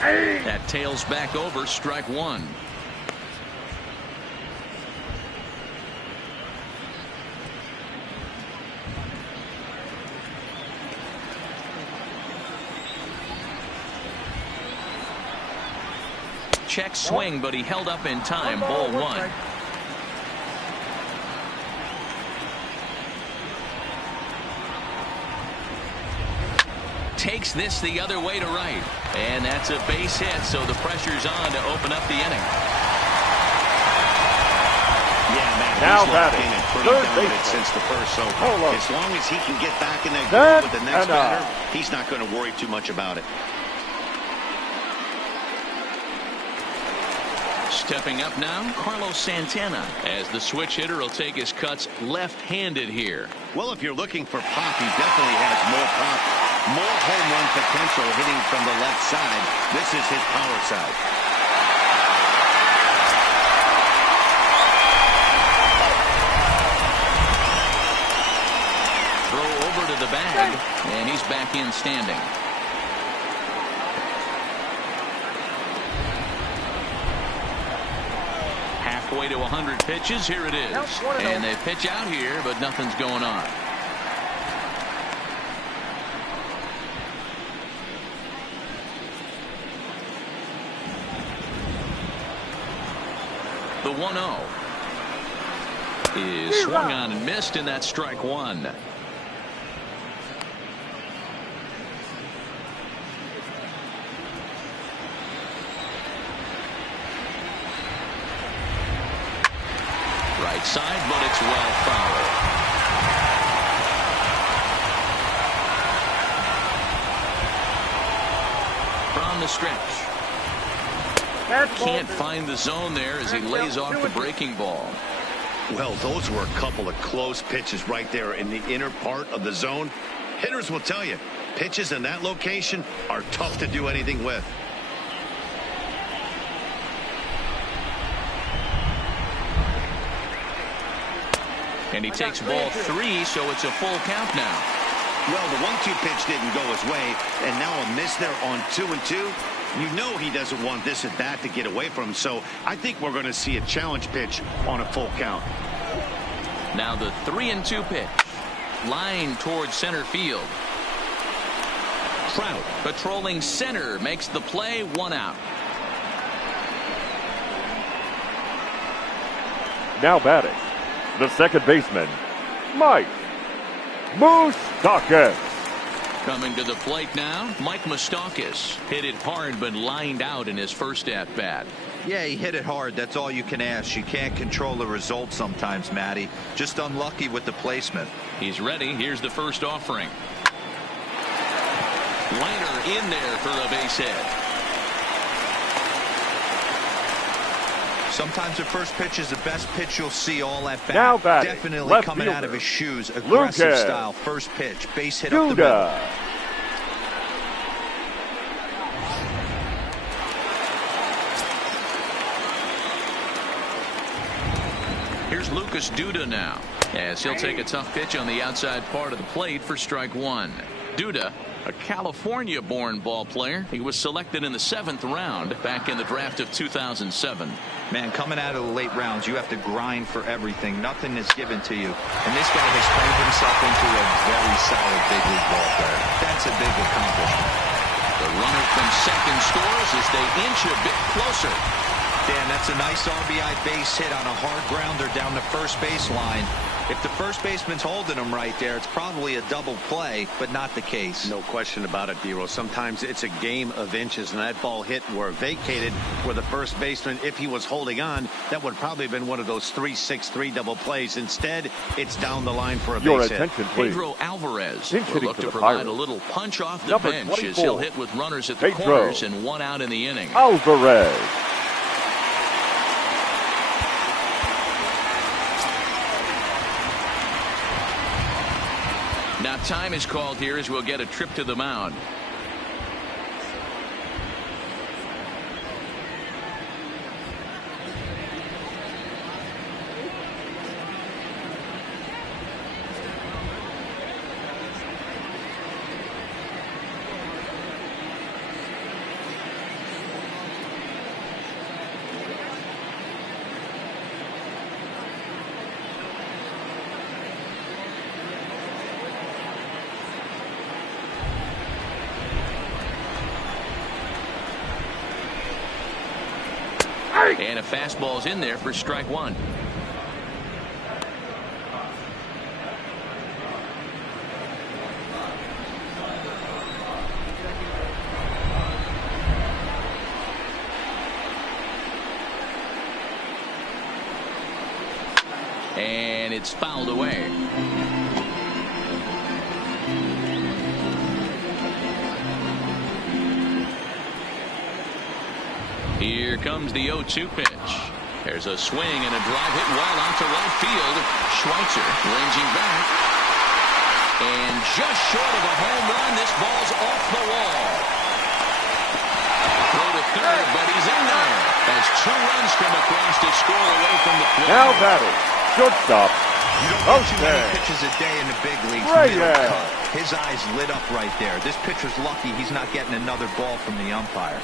That tails back over, strike 1. Check swing, but he held up in time. Ball 1. Takes this the other way to right, and that's a base hit, so the pressure's on to open up the inning. Yeah, man, now he's locked in and pretty dominant since the first, so as long as he can get back in that groove with the next batter, he's not going to worry too much about it. Stepping up now, Carlos Santana, as the switch hitter will take his cuts left-handed here. Well, if you're looking for pop, he definitely has more pop, more home run potential hitting from the left side. This is his power side. Throw over to the bag, and he's back in standing. Halfway to 100 pitches. Here it is. And they pitch out here, but nothing's going on. The 1-0 is swung on and missed, and that's strike 1. Right side, but it's well fouled. down the stretch. Can't find the zone there as he lays off the breaking ball. Well, those were a couple of close pitches right there in the inner part of the zone. Hitters will tell you, pitches in that location are tough to do anything with. And he takes ball 3, so it's a full count now. Well, the 1-2 pitch didn't go his way, and now a miss there on 2-2. You know he doesn't want this at bat to get away from him, so I think we're going to see a challenge pitch on a full count. Now the 3-2 pitch. Line towards center field. Trout patrolling center makes the play, 1 out. Now batting, the second baseman, Mike Moustakas. Coming to the plate now, Mike Moustakas hit it hard but lined out in his first at bat. Yeah, he hit it hard. That's all you can ask. You can't control the result sometimes, Matty. Just unlucky with the placement. He's ready. Here's the first offering. Liner in there for a base hit. Sometimes the first pitch is the best pitch you'll see all at bat. Now batting, definitely left coming fielder, out of his shoes. Aggressive Lucas style. First pitch. Base hit up the middle. Duda. Here's Lucas Duda now, as he'll take a tough pitch on the outside part of the plate for strike 1. Duda, a California-born ball player. He was selected in the 7th round back in the draft of 2007. Man, coming out of the late rounds, you have to grind for everything. Nothing is given to you. And this guy has turned himself into a very solid big league ball player. That's a big accomplishment. The runner from second scores as they inch a bit closer. Dan, that's a nice RBI base hit on a hard grounder down the first baseline. If the first baseman's holding him right there, it's probably a double play, but not the case. No question about it, Dero. Sometimes it's a game of inches, and that ball hit were vacated where the first baseman, if he was holding on, that would probably have been one of those 3-6-3 double plays. Instead, it's down the line for a base hit. Please. Pedro Alvarez Pinch will look to provide Pirates. a little punch off the Number bench 24. as he'll hit with runners at the Pedro corners and 1 out in the inning. Alvarez. Now time is called here as we'll get a trip to the mound. And a fastball's in there for strike 1. And it's fouled away. Here comes the 0-2 pitch. There's a swing and a drive hit well out to right field. Schweitzer ranging back. And just short of a home run, this ball's off the wall. Throw to third, but he's in there as 2 runs come across to score away from the plate. Now batting, shortstop. You don't get too many pitches a day in the big leagues. His eyes lit up right there. This pitcher's lucky he's not getting another ball from the umpire.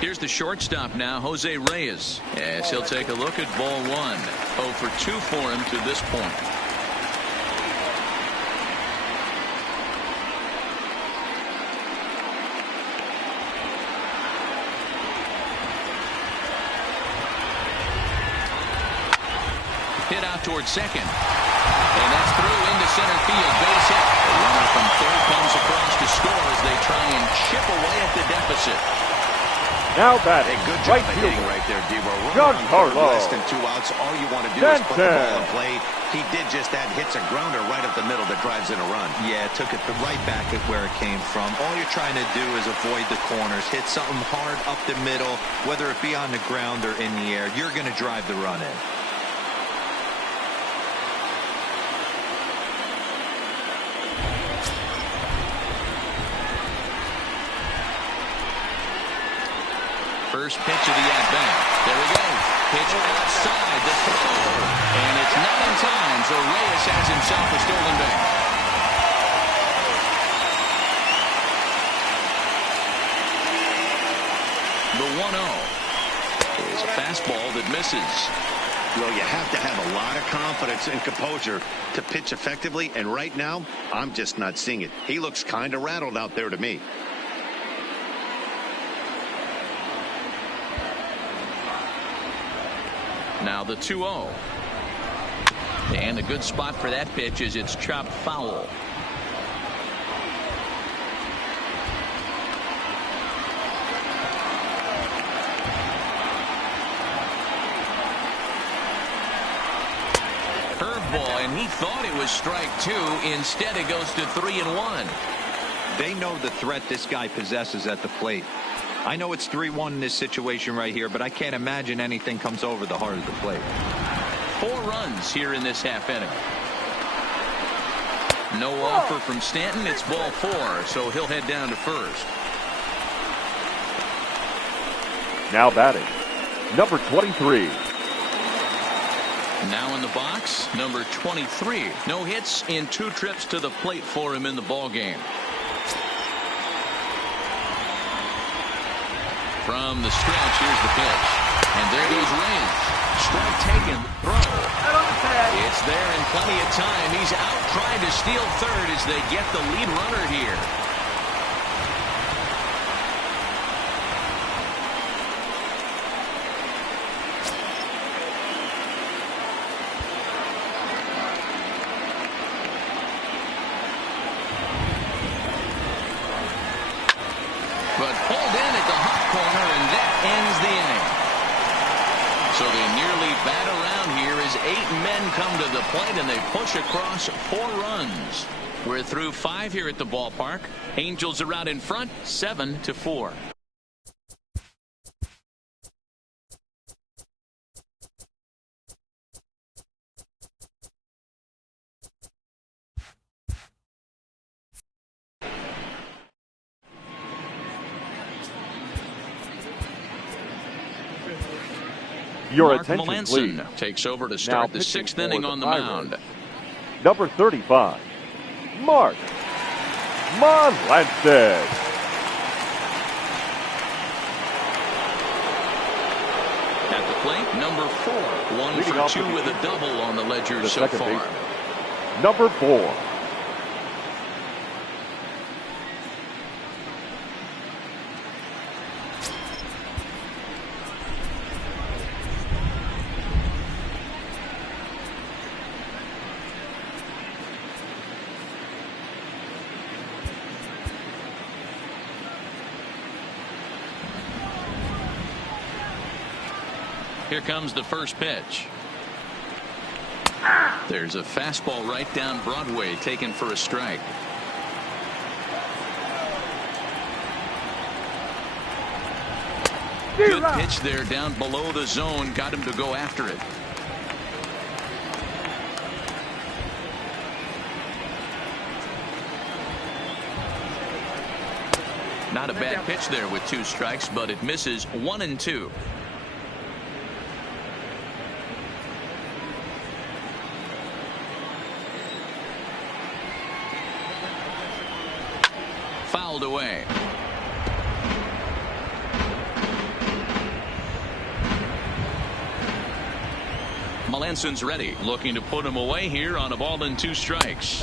Here's the shortstop now, Jose Reyes, as he'll take a look at ball 1. 0 for 2 for him to this point. Hit out towards second. And that's through into center field base hit. The runner from third comes across to score as they try and chip away at the deficit. Now batting, good job right of fielder, hitting right there, Devo. Giancarlo Less than 2 outs. All you want to do is put the ball in play. He did just that. Hits a grounder right up the middle that drives in a run. Yeah, took it right back at where it came from. All you're trying to do is avoid the corners. Hit something hard up the middle, whether it be on the ground or in the air. You're going to drive the run in. First pitch of the at-bat. There we go. Pitch outside the throw. And it's not in time, so Reyes has himself a stolen base. The 1-0 is a fastball that misses. Well, you have to have a lot of confidence and composure to pitch effectively, and right now, I'm just not seeing it. He looks kind of rattled out there to me. Now the 2-0. And a good spot for that pitch is it's chopped foul. Curveball, and he thought it was strike 2. Instead, it goes to 3-1. They know the threat this guy possesses at the plate. I know it's 3-1 in this situation right here, but I can't imagine anything comes over the heart of the plate. 4 runs here in this half inning. No offer from Stanton. It's ball 4, so he'll head down to first. now batting, number 23. Now in the box, number 23. No hits in 2 trips to the plate for him in the ballgame. From the stretch, here's the pitch. And there goes Reyes. Strike taken. Throw. It's there in plenty of time. He's out trying to steal third as they get the lead runner here. But pulled in at the hot corner, and that ends the inning. So they nearly bat around here as 8 men come to the plate, and they push across 4 runs. We're through 5 here at the ballpark. Angels are out in front, 7-4. Your Mark attention, Melanson please. takes over to start the 6th inning on the mound. Number 35, Mark Melanson. At the plate, number 4. 1 Leading for off 2 the with a double on the ledger the so second far. baseman, number 4. Here comes the first pitch. There's a fastball right down Broadway taken for a strike. Good pitch there down below the zone. Got him to go after it. Not a bad pitch there with 2 strikes, but it misses 1-2. Fouled away. Melanson's ready, looking to put him away here on a ball and 2 strikes.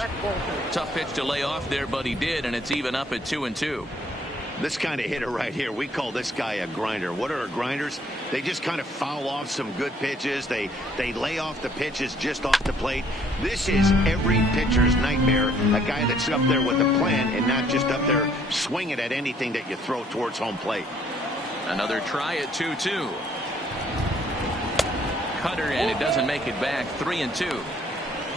Tough pitch to lay off there, but he did, and it's even up at 2-2. This kind of hitter right here, we call this guy a grinder. What are grinders? They just kind of foul off some good pitches. They lay off the pitches just off the plate. This is every pitcher's nightmare, a guy that's up there with a plan and not just up there swinging at anything that you throw towards home plate. Another try at 2-2. Cutter, and it doesn't make it back. 3-2.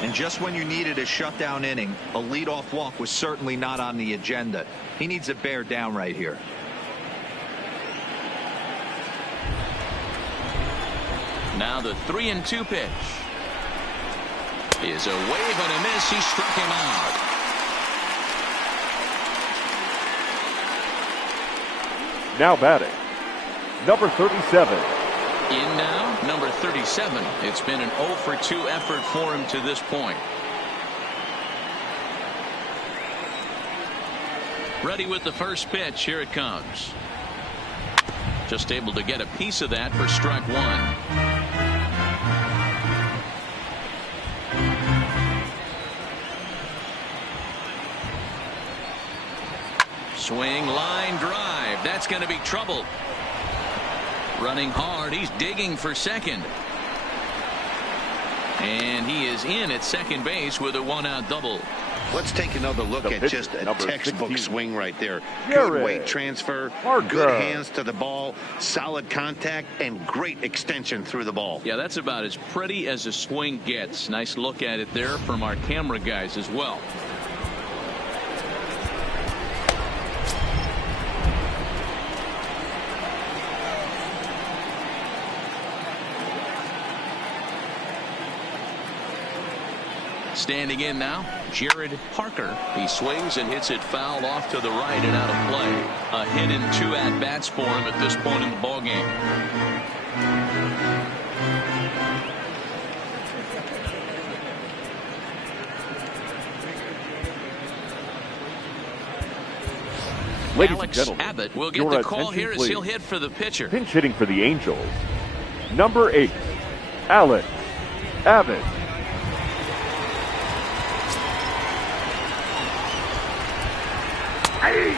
And just when you needed a shutdown inning, a leadoff walk was certainly not on the agenda. He needs to bear down right here. Now the 3-2 pitch is a wave and a miss. He struck him out. Now batting, number 37. In now, number 37. It's been an 0-for-2 effort for him to this point. Ready with the first pitch. Here it comes. Just able to get a piece of that for strike one. Swing, line drive. That's going to be trouble. Running hard. He's digging for second. And he is in at second base with a one-out double. Let's take another look at just a textbook 16. Swing right there. Jared Good weight transfer, good hands to the ball, solid contact, and great extension through the ball. Yeah, that's about as pretty as a swing gets. Nice look at it there from our camera guys as well. Standing in now, Jared Parker. He swings and hits it foul off to the right and out of play. A hit and 2 at-bats for him at this point in the ballgame. Ladies Alex and gentlemen, Abbott will get the call here as he'll hit for the pitcher. Pinch hitting for the Angels, number 8, Alex Abbott.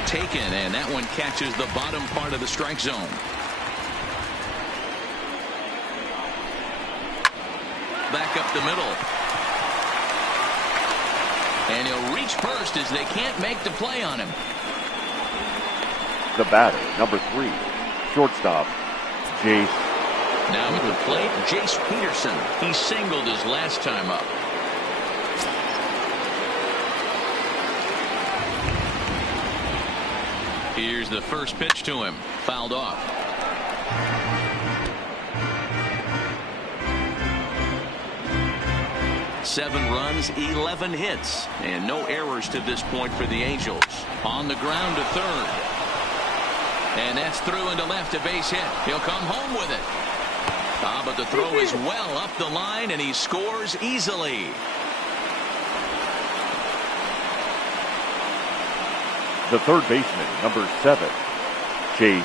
Taken, and that one catches the bottom part of the strike zone. Back up the middle. And he'll reach first as they can't make the play on him. The batter, number 3, shortstop, Jace. Now at the plate, Jace Peterson. He singled his last time up. Here's the first pitch to him. Fouled off. Seven runs, 11 hits, and no errors to this point for the Angels. On the ground to third. And that's through into left, a base hit. He'll come home with it. But the throw is well up the line, and he scores easily. The third baseman, number 7, Chase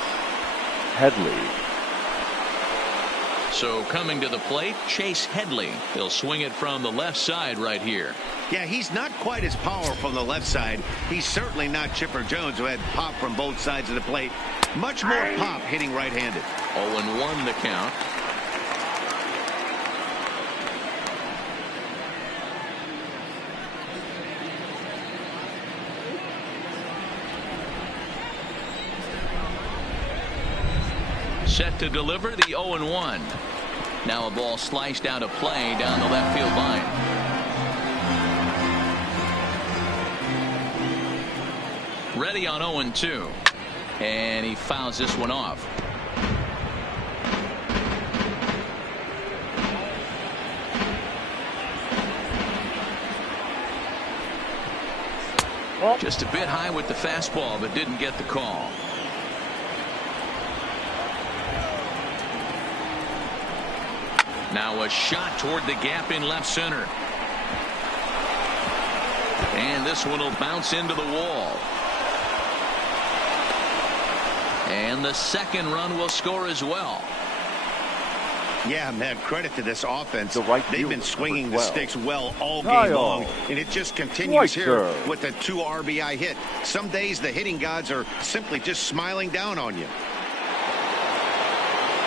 Headley. So coming to the plate, Chase Headley. He'll swing it from the left side right here. Yeah, he's not quite as powerful from the left side. He's certainly not Chipper Jones, who had pop from both sides of the plate. Much more pop hitting right-handed. 0-1 the count. Set to deliver the 0-1. Now a ball sliced out of play down the left field line. Ready on 0-2. And he fouls this one off. Just a bit high with the fastball, but didn't get the call. Now a shot toward the gap in left center. And this one will bounce into the wall. And the second run will score as well. Yeah, man, credit to this offense. They've been swinging the 12. sticks well all game Kyle long, and it just continues here Schweitzer. with a 2 RBI hit. Some days the hitting gods are simply just smiling down on you.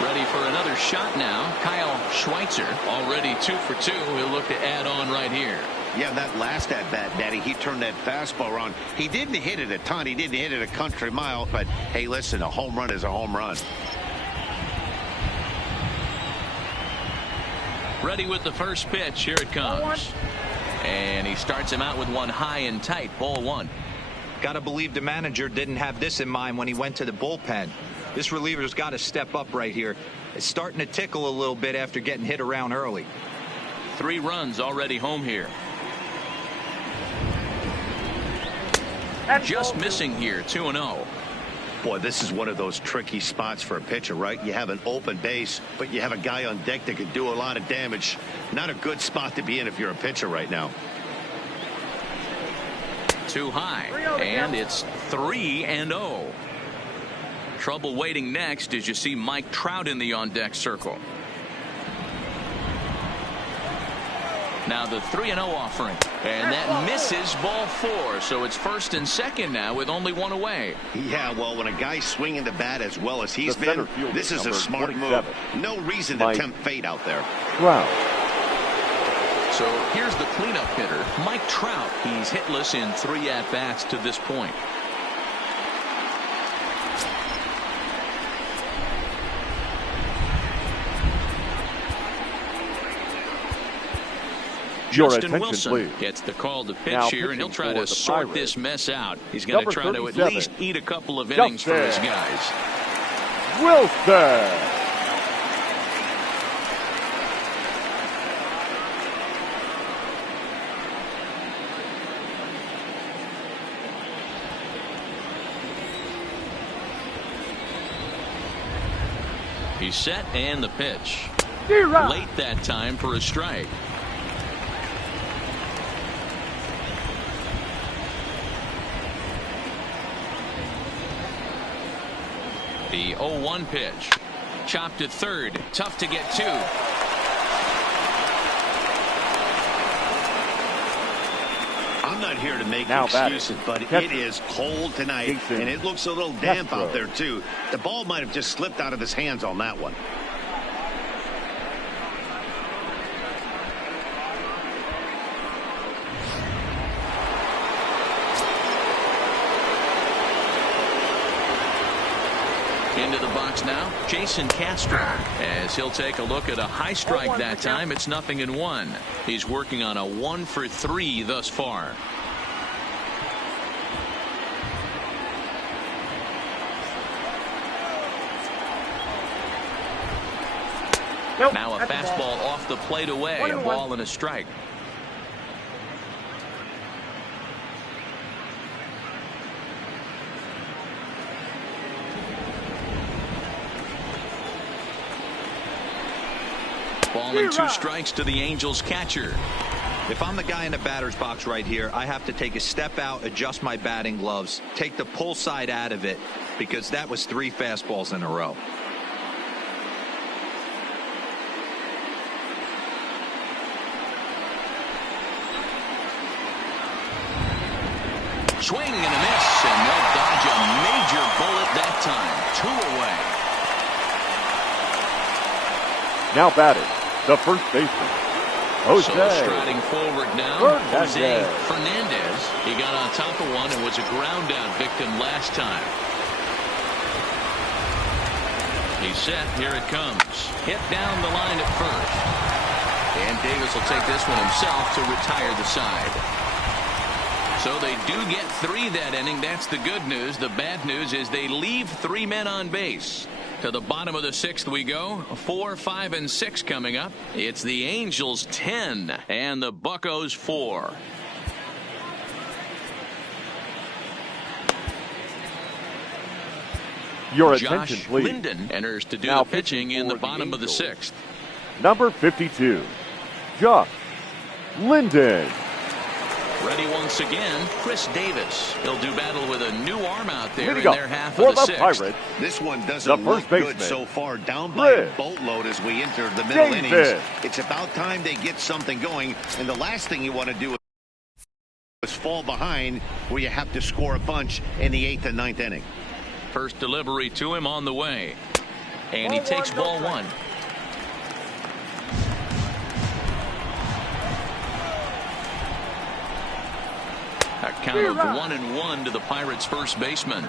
Ready for another shot now. Kyle Schweitzer already 2 for 2. He'll look to add on right here. Yeah, that last at-bat, Daddy, he turned that fastball around. He didn't hit it a ton. He didn't hit it a country mile. But, hey, listen, a home run is a home run. Ready with the first pitch. Here it comes. And he starts him out with one high and tight. Ball 1. Got to believe the manager didn't have this in mind when he went to the bullpen. This reliever's got to step up right here. It's starting to tickle a little bit after getting hit around early. 3 runs already home here. Just missing here. 2-0. Boy, this is one of those tricky spots for a pitcher, right? You have an open base, but you have a guy on deck that can do a lot of damage. Not a good spot to be in if you're a pitcher right now. Too high. And it's 3-0. Trouble waiting next as you see Mike Trout in the on-deck circle. Now the 3-0 offering. And that misses ball 4. So it's first and second now with only 1 away. Yeah, well, when a guy's swinging the bat as well as he's been, this is a smart move. No reason to tempt fate out there. Wow. So here's the cleanup hitter, Mike Trout. He's hitless in 3 at-bats to this point. Justin Wilson gets the call to pitch here, and he'll try to sort this mess out. He's going to try to at least eat a couple of innings for his guys. Wilson. He's set, and the pitch. Late that time for a strike. The 0-1 pitch. Chopped at third. Tough to get to. I'm not here to make excuses, but it is cold tonight, and it looks a little damp out there, too. The ball might have just slipped out of his hands on that one. Into the box now, Jason Castro, as he'll take a look at a high strike that time. It's 0-1. He's working on a 1 for 3 thus far. Now a fastball off the plate away, a ball and a strike. Ball and 2 strikes to the Angels catcher. If I'm the guy in the batter's box right here, I have to take a step out, adjust my batting gloves, take the pull side out of it, because that was 3 fastballs in a row. Swing and a miss, and they'll dodge a major bullet that time. 2 away. Now batting, the first baseman, Jose. So striding forward now, Jose Fernandez. He got on top of one and was a ground out victim last time. He's set. Here it comes. Hit down the line at first. And Davis will take this one himself to retire the side. So they do get 3 that inning. That's the good news. The bad news is they leave 3 men on base. To the bottom of the 6th we go. 4, 5, and 6 coming up. It's the Angels 10 and the Buccos 4. Your Josh attention, please. Linden enters to do Now the pitching in the bottom of the 6th. Number 52, Josh Linden. Ready once again, Chris Davis. He'll do battle with a new arm out there in Leading their half for of the the sixth. Pirates, This one doesn't look good so far. Down by a boatload as we enter the middle innings. It's about time they get something going. And the last thing you want to do is fall behind where you have to score a bunch in the 8th and 9th inning. First delivery to him on the way. And he takes ball one. A count of 1-1 to the Pirates' first baseman.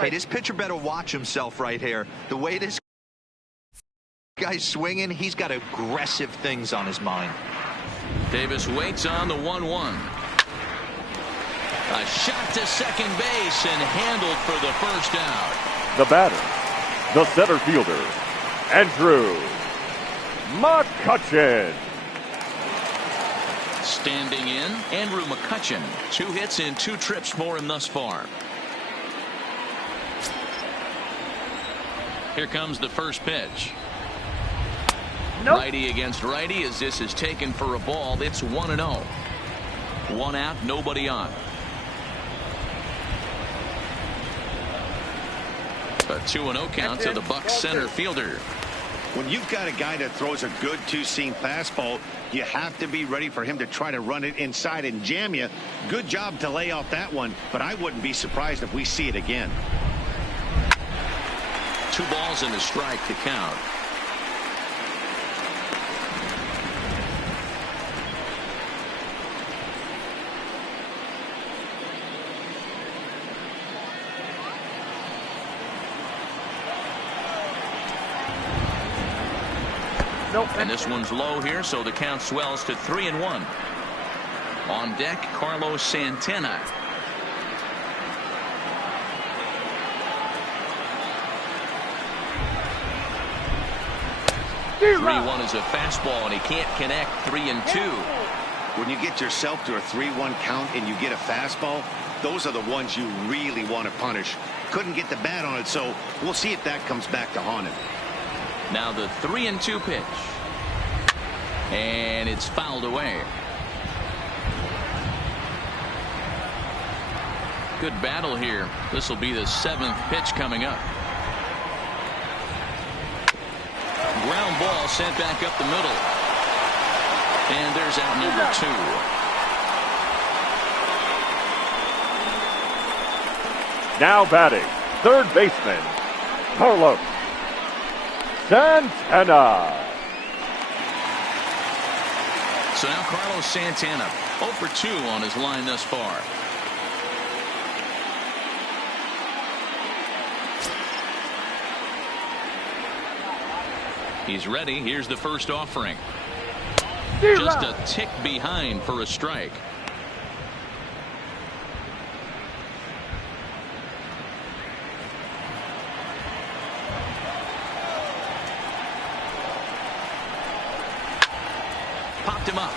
Hey, this pitcher better watch himself right here. The way this guy's swinging, he's got aggressive things on his mind. Davis waits on the 1-1. A shot to second base and handled for the first out. The batter, the center fielder, Andrew McCutchen. Standing in, Andrew McCutchen. 2 hits in 2 trips for him thus far. Here comes the first pitch. Nope. Righty against righty as this is taken for a ball. It's 1-0. 1 out, nobody on. A 2-0 count to the Bucs center fielder. When you've got a guy that throws a good two-seam fastball, you have to be ready for him to try to run it inside and jam you. Good job to lay off that one, but I wouldn't be surprised if we see it again. 2 balls and a strike to count. And this one's low here, so the count swells to 3-1. On deck, Carlos Santana. Three-1 is a fastball, and he can't connect. 3-2. When you get yourself to a 3-1 count and you get a fastball, those are the ones you really want to punish. Couldn't get the bat on it, so we'll see if that comes back to haunt him. Now the 3-2 pitch. And it's fouled away. Good battle here. This will be the 7th pitch coming up. Ground ball sent back up the middle. And there's out number 2. Now batting, third baseman, Carlos Santana. So now Carlos Santana 0 for 2 on his line thus far. He's ready. Here's the first offering. Just a tick behind for a strike. Popped him up.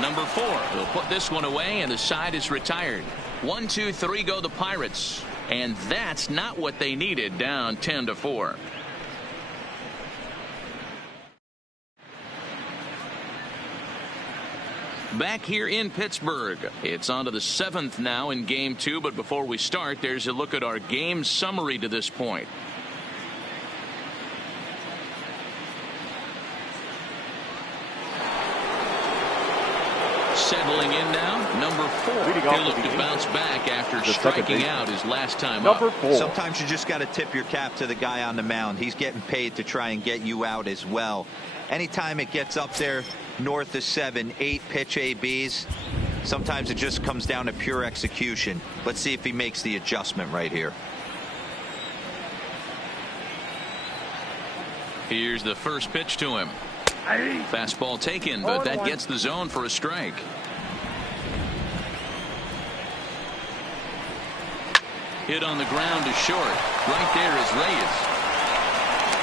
Number 4. He'll put this one away, and the side is retired. 1, 2, 3 go the Pirates. And that's not what they needed, down 10-4. Back here in Pittsburgh. It's on to the 7th now in Game 2. But before we start, there's a look at our game summary to this point. Settling in now, number 4. He'll look to bounce back after striking out his last time up. Number 4. Sometimes you just got to tip your cap to the guy on the mound. He's getting paid to try and get you out as well. Anytime it gets up there north of 7, 8 pitch ABs, sometimes it just comes down to pure execution. Let's see if he makes the adjustment right here. Here's the first pitch to him. Fastball taken, but that gets the zone for a strike. Hit on the ground to short. Right there is Reyes.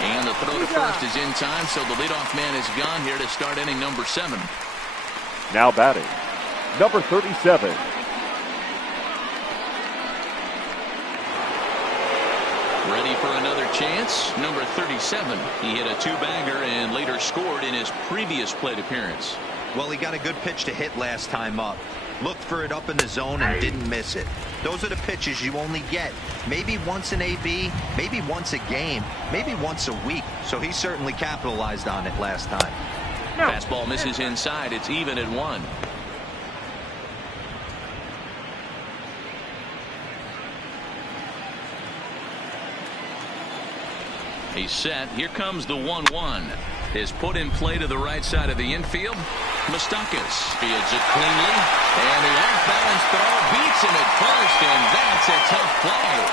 And the throw to first is in time, so the leadoff man is gone here to start inning number 7. Now batting, number 37. Ready for another chance. Number 37. He hit a two-bagger and later scored in his previous plate appearance. Well, he got a good pitch to hit last time up. Looked for it up in the zone and didn't miss it. Those are the pitches you only get maybe once in AB, maybe once a game, maybe once a week. So he certainly capitalized on it last time. No. Fastball misses inside. It's even at 1. He's set. Here comes the 1-1. Is put in play to the right side of the infield. Moustakas fields it cleanly. And the off-balance throw beats him at first, and that's a tough play.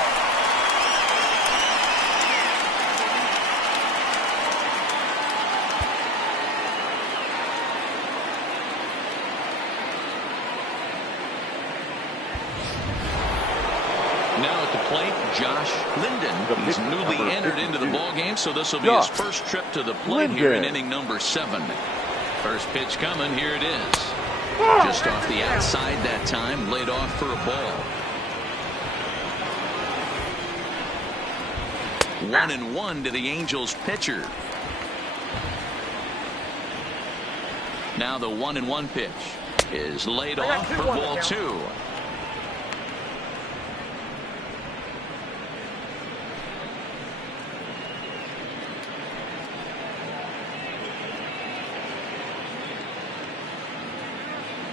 Now at the plate, Josh Linden. He's newly entered into the ballgame, so this will be his first trip to the plate here in inning number 7. First pitch coming. Here it is. Just off the outside that time. Laid off for a ball. 1-1 to the Angels pitcher. Now the 1-1 pitch is laid off for ball 2.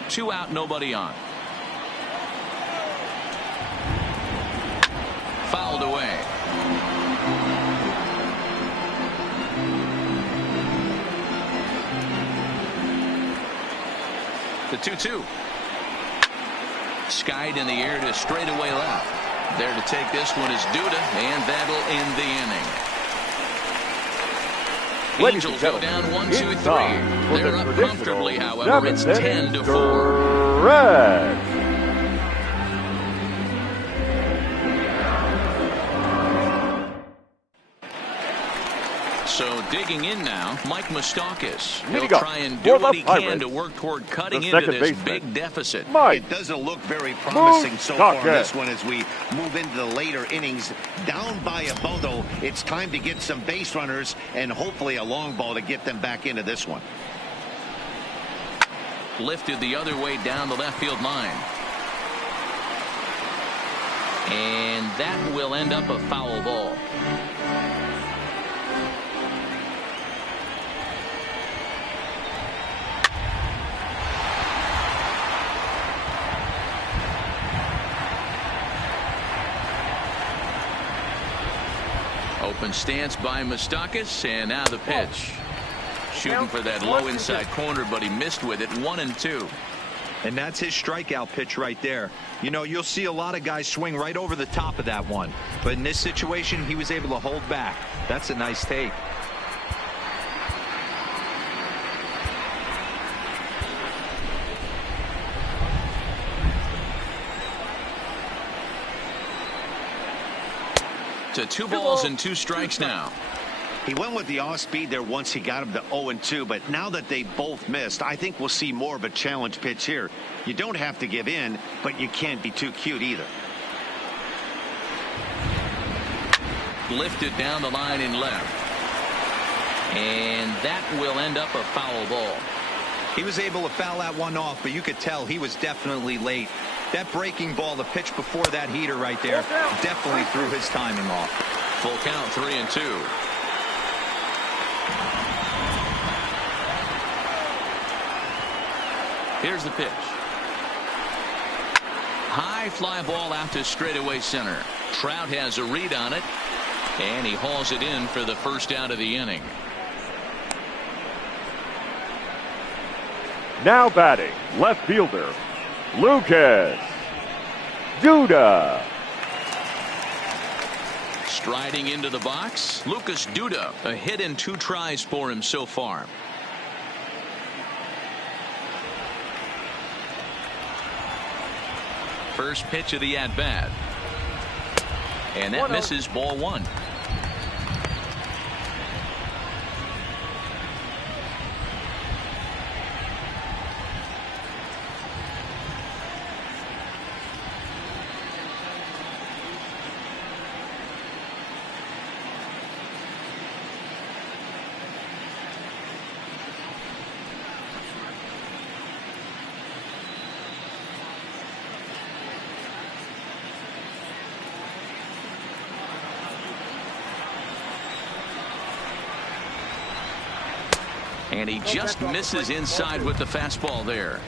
Two out, nobody on. Fouled away. The 2-2. Skied in the air to straightaway left. There to take this one is Duda, and that'll end the inning. Angels go down 1-2-3. They're up comfortably, however. It's 10-4. Red. So digging in now, Mike Moustakas. He'll try and do what he can to work toward cutting into this big deficit. It doesn't look very promising so far in this one as we move into the later innings. Down by a bundle, it's time to get some base runners and hopefully a long ball to get them back into this one. Lifted the other way down the left field line. And that will end up a foul ball. Open stance by Moustakas, and now the pitch. Shooting for that low inside corner, but he missed with it. 1-2. And that's his strikeout pitch right there. You know, you'll see a lot of guys swing right over the top of that one. But in this situation, he was able to hold back. That's a nice take. To 2 balls and 2 strikes now. He went with the off speed there once he got him to 0-2, but now that they both missed, I think we'll see more of a challenge pitch here. You don't have to give in, but you can't be too cute either. Lifted down the line in left. And that will end up a foul ball. He was able to foul that one off, but you could tell he was definitely late. That breaking ball, the pitch before that heater right there, definitely threw his timing off. Full count, 3-2. Here's the pitch. High fly ball out to straightaway center. Trout has a read on it, and he hauls it in for the first out of the inning. Now batting, left fielder, Lucas Duda. Striding into the box, Lucas Duda. A hit in 2 tries for him so far. First pitch of the at-bat. And that misses, ball 1. And he just misses inside with the fastball there.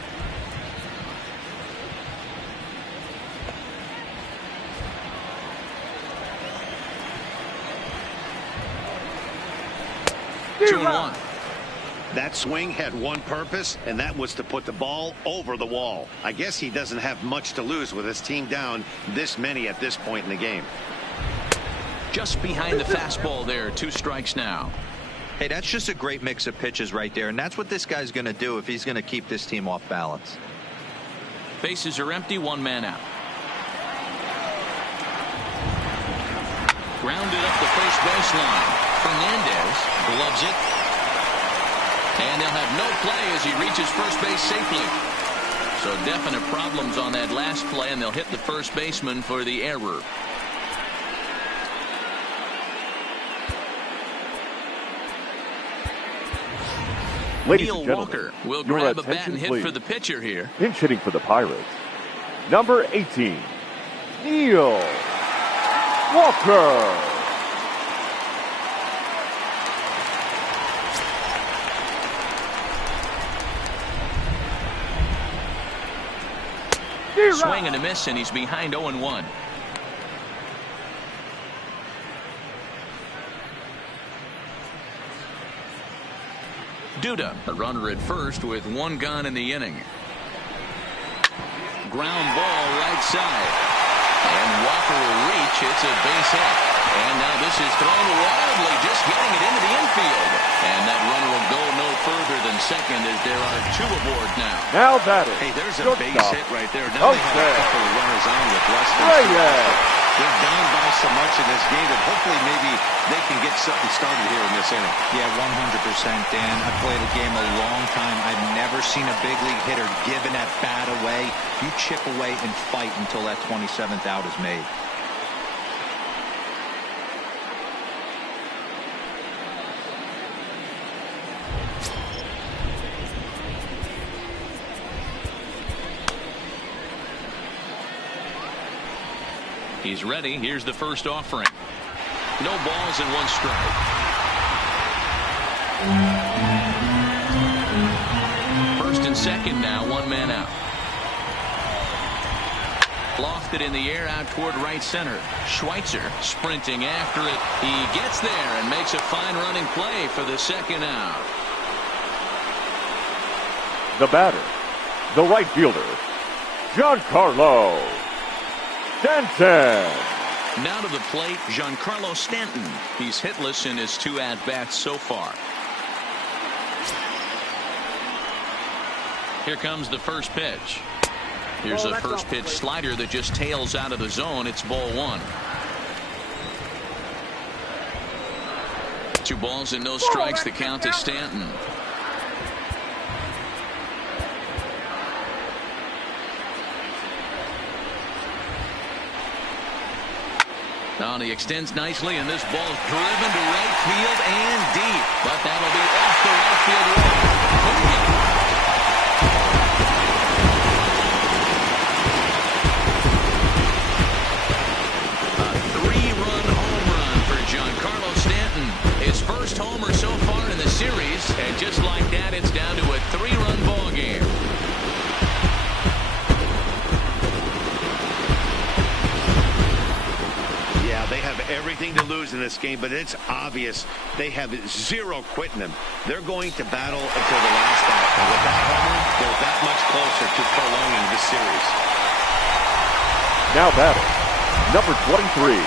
Two and one. That swing had one purpose, and that was to put the ball over the wall. I guess he doesn't have much to lose with his team down this many at this point in the game. Just behind the fastball there. 2 strikes now. Hey, that's just a great mix of pitches right there, and that's what this guy's going to do if he's going to keep this team off balance. Bases are empty, 1 man out. Grounded up the first baseline. Fernandez gloves it. And they'll have no play as he reaches first base safely. So definite problems on that last play, and they'll hit the first baseman for the error. Ladies Neil and gentlemen, Walker will your grab a bat attention, and hit please. for the pitcher here. Pinch hitting for the Pirates, number 18, Neil Walker. Swing and a miss, and he's behind 0-1. Duda, a runner at first with 1 gone in the inning. Ground ball right side. And Walker will reach. It's a base hit. And now this is thrown wildly, just getting it into the infield. And that runner will go no further than second as there are 2 aboard now. Now batting. Hey, there's a Shortstop. base hit right there. Now they have a couple of runners on with less than 2 outs. They're down by so much in this game that hopefully maybe they can get something started here in this inning. Yeah, 100%, Dan. I played a game a long time. I've never seen a big league hitter give an at-bat away. You chip away and fight until that 27th out is made. He's ready. Here's the first offering. No balls and 1 strike. First and second now, 1 man out. Lofted in the air out toward right center. Schweitzer sprinting after it. He gets there and makes a fine running play for the second out. The batter, the right fielder, Giancarlo Stanton. Now to the plate, Giancarlo Stanton. He's hitless in his 2 at-bats so far. Here comes the first pitch. Here's a first pitch slider that just tails out of the zone. It's ball 1. 2 balls and no strikes. The count to Stanton. Now he extends nicely, and this ball's driven to right field and deep. But that'll be off the right field wall. A 3-run home run for Giancarlo Stanton. His first homer so far in the series, and just like that, it's down to a 3-run ball game. They have everything to lose in this game, but it's obvious they have 0 quit in them. They're going to battle until the last out. And with that homer, they're that much closer to prolonging this series. Now batting, number 23.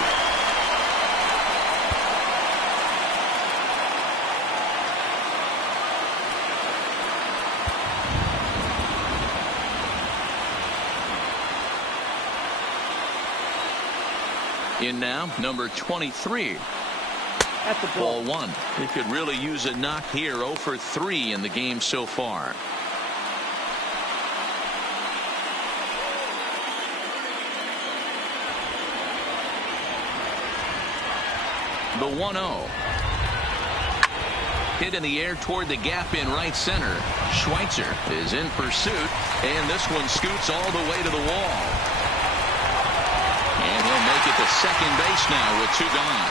In now, number 23. At the ball 1. He could really use a knock here. 0 for 3 in the game so far. The 1-0. Hit in the air toward the gap in right center. Schweitzer is in pursuit, and this one scoots all the way to the wall. And he'll make it to second base now with 2 gone.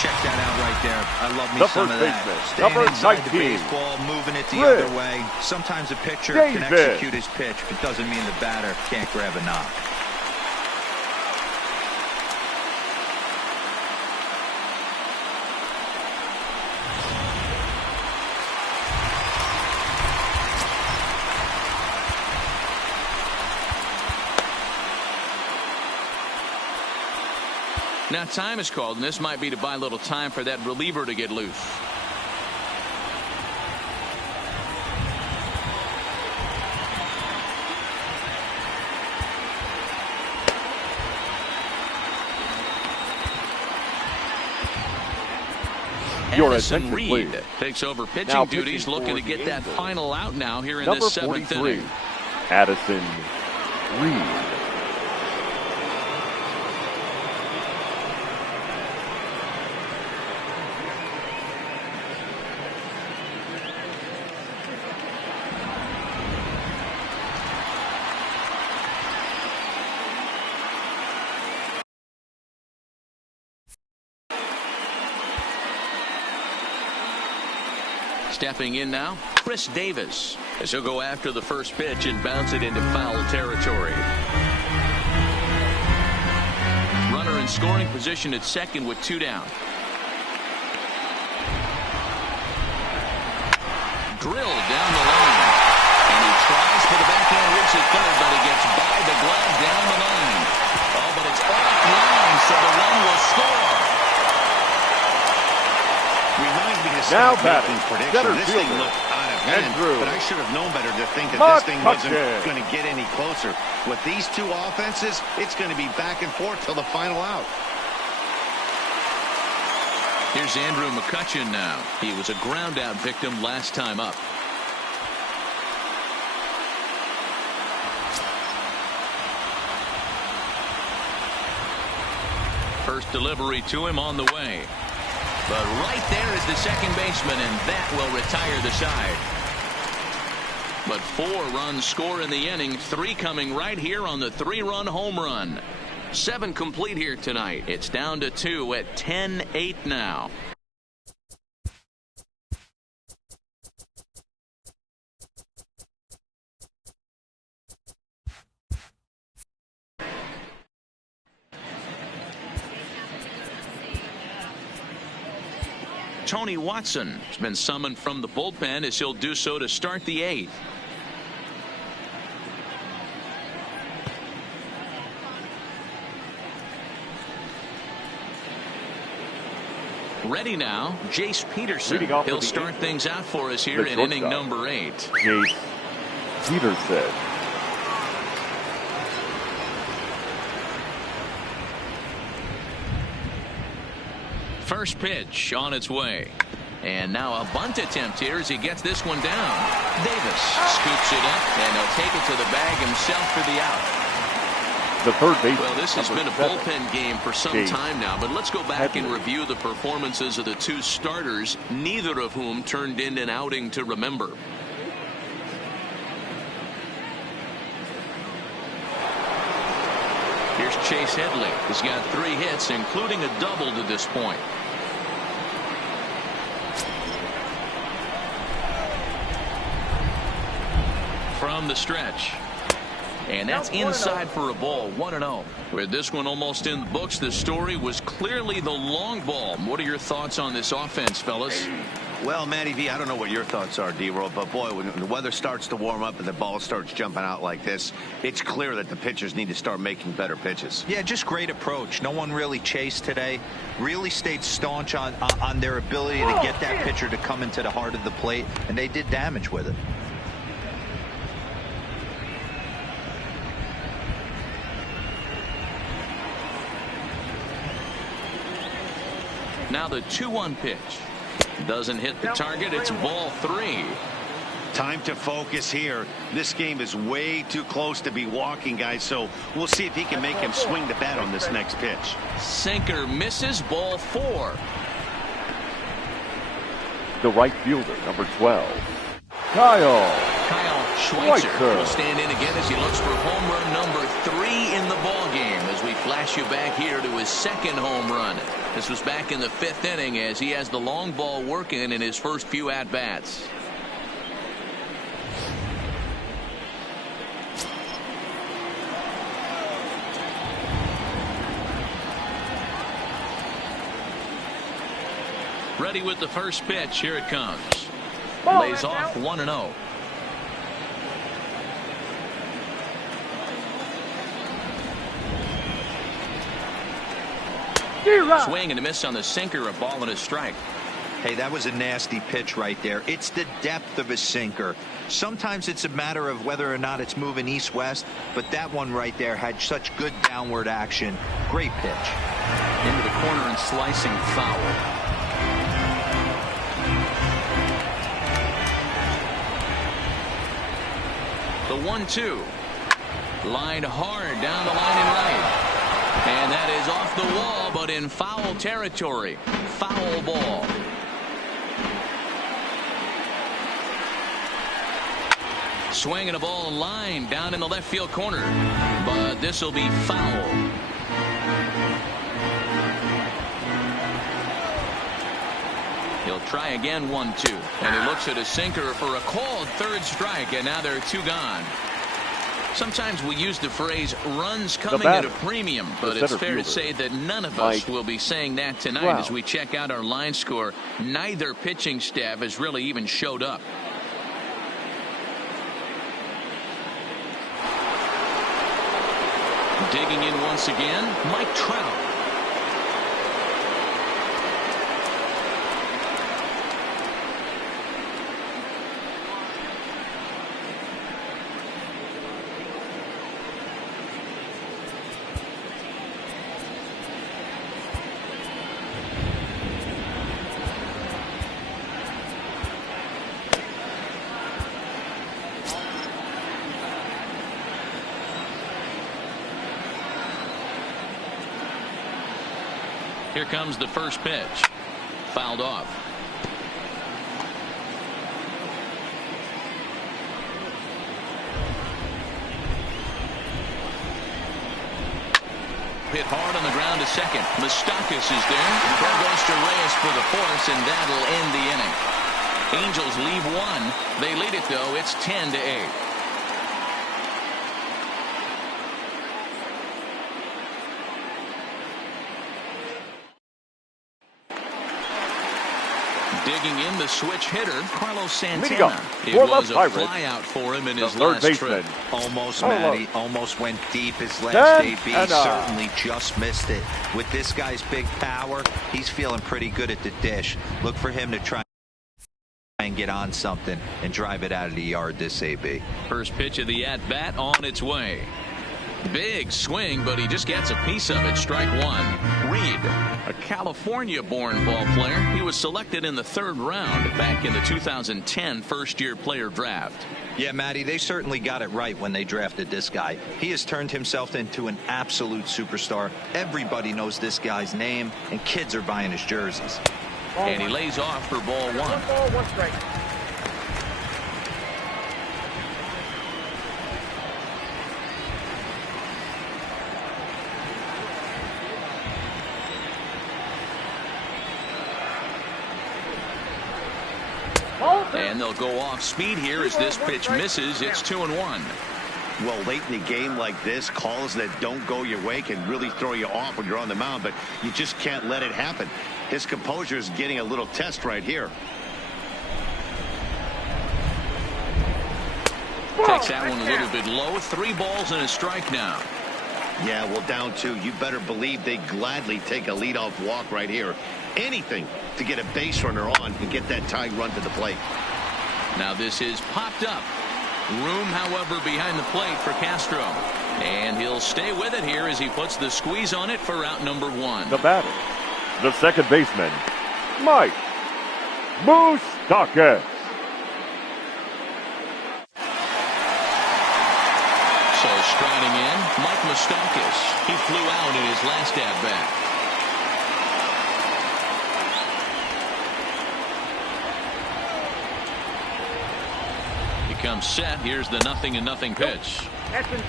Check that out right there. I love me some of that. Staying Number inside 19. the baseball, moving it the other way. Sometimes a pitcher can execute his pitch, but doesn't mean the batter can't grab a knock. Now time is called, and this might be to buy a little time for that reliever to get loose. Addison Reed takes over pitching duties, looking to get that final out now here in this 7th inning. Addison Reed. Stepping in now, Chris Davis, as he'll go after the first pitch and bounce it into foul territory. Runner in scoring position at second with 2 down. Drilled down the line, and he tries for the backhand reach at third, but he gets by the glove down the line. Oh, but it's offline, so the run will score. Reminds me of Now batting prediction. center This fielder, thing looked out of hand, but I should have known better to think that this thing wasn't going to get any closer. With these two offenses, it's going to be back and forth till the final out. Here's Andrew McCutchen now. He was a ground out victim last time up. First delivery to him on the way. But right there is the second baseman, and that will retire the side. But 4 runs score in the inning, 3 coming right here on the 3-run home run. 7 complete here tonight. It's down to 2 at 10-8 now. Tony Watson has been summoned from the bullpen, as he'll do so to start the 8th. Ready now, Jace Peterson. He'll start things out for us here in inning number 8. Jace Peterson. First pitch on its way. And now a bunt attempt here as he gets this one down. Davis scoops it up, and he'll take it to the bag himself for the out. The third baseman. Well, this has been a bullpen game for some time now, but let's go back and review the performances of the 2 starters, neither of whom turned in an outing to remember. Here's Chase Headley. He's got 3 hits, including a double to this point. From the stretch. And that's inside for a ball, 1-0. With this one almost in the books, the story was clearly the long ball. What are your thoughts on this offense, fellas? Well, Matty V, I don't know what your thoughts are, D-Roll, but boy, when the weather starts to warm up and the ball starts jumping out like this, it's clear that the pitchers need to start making better pitches. Yeah, just great approach. No one really chased today. Really stayed staunch on their ability to get that pitcher to come into the heart of the plate, and they did damage with it. Now the 2-1 pitch. Doesn't hit the target. It's ball 3. Time to focus here. This game is way too close to be walking, guys, so we'll see if he can make him swing the bat on this next pitch. Sinker misses, ball 4. The right fielder, number 12. Kyle Schweitzer will stand in again as he looks for home run number 3 in the ball game as we flip flash you back here to his second home run. This was back in the 5th inning as he has the long ball working in his first few at-bats. Ready with the first pitch. Here it comes. Lays off 1-0. Swing and a miss on the sinker. A ball and a strike. Hey, that was a nasty pitch right there. It's the depth of a sinker. Sometimes it's a matter of whether or not it's moving east-west, but that one right there had such good downward action. Great pitch. Into the corner and slicing foul. The 1-2. Line hard down the line and right. And that is off the wall, but in foul territory. Foul ball. Swinging a ball line down in the left field corner. But this will be foul. He'll try again, 1-2. And he looks at a sinker for a called third strike, and now there are 2 gone. Sometimes we use the phrase runs coming at a premium, but it's fair to say that none of us will be saying that tonight as we check out our line score. Neither pitching staff has really even showed up. Digging in once again, Mike Trout. Here comes the first pitch. Fouled off. Hit hard on the ground to second. Moustakas is there. There goes to Reyes for the force, and that'll end the inning. Angels leave 1. They lead it, though. It's 10-8. Digging in the switch hitter, Carlos Santana. It was a flyout for him in his last trip. Almost, Matty. Almost went deep his last AB. Certainly just missed it. With this guy's big power, he's feeling pretty good at the dish. Look for him to try and get on something and drive it out of the yard this AB. First pitch of the at-bat on its way. Big swing, but he just gets a piece of it. Strike 1. Reed, a California-born ball player. He was selected in the 3rd round back in the 2010 first-year player draft. Yeah, Matty, they certainly got it right when they drafted this guy. He has turned himself into an absolute superstar. Everybody knows this guy's name, and kids are buying his jerseys. And he lays off for ball 1. 1 ball, 1 strike. And they'll go off speed here as this pitch misses. It's 2-1. Well, late in the game like this, calls that don't go your way can really throw you off when you're on the mound, but you just can't let it happen. His composure is getting a little test right here. Takes that one a little bit low. 3 balls and a strike now. Yeah, well, down 2. You better believe they gladly take a leadoff walk right here. Anything to get a base runner on and get that tying run to the plate. Now this is popped up. Room, however, behind the plate for Castro. And he'll stay with it here as he puts the squeeze on it for out number 1. The batter, the second baseman, Mike Moustakas. So striding in, Mike Moustakas. He flew out in his last at-bat. Comes set. Here's the 0-0 pitch.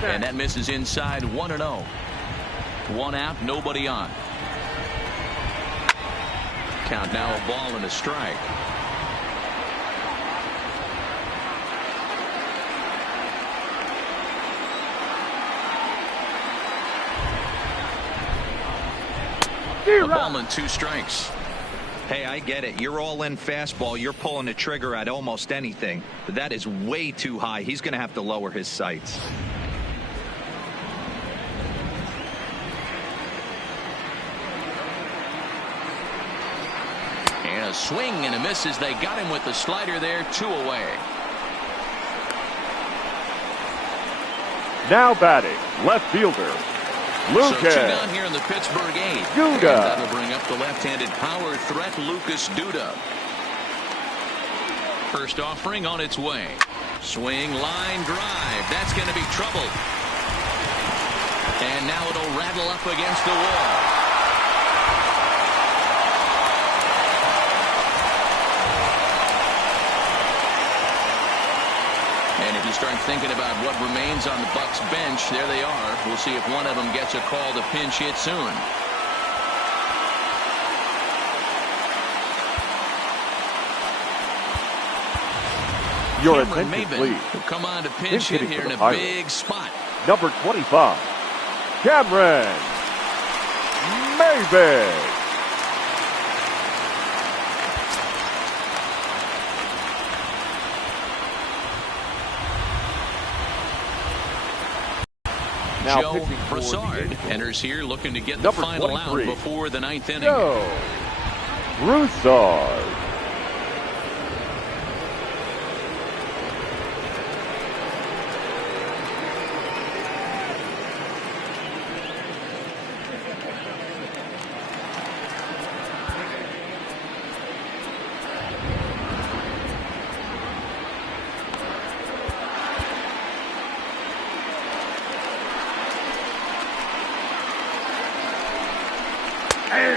And that misses inside. 1-0. One out, nobody on. Count now, a ball and a strike. A ball and 2 strikes. Hey, I get it. You're all in fastball. You're pulling the trigger at almost anything. But that is way too high. He's going to have to lower his sights. And a swing and a miss as they got him with the slider there. 2 away. Now batting, left fielder, Lucas. So 2 down here in the Pittsburgh 8th. Duda. And that'll bring up the left-handed power threat, Lucas Duda. First offering on its way. Swing, line drive. That's going to be trouble. And now it'll rattle up against the wall. And if you start thinking about what remains on the Bucs bench, there they are. We'll see if one of them gets a call to pinch hit soon. Your Cameron attention, Maven please. will come on to pinch hit here in a big spot. Number 25, Cameron Maven. Now Joe pitching for Broussard the enters here looking to get the Number final out 23. before the 9th inning. Joe Broussard.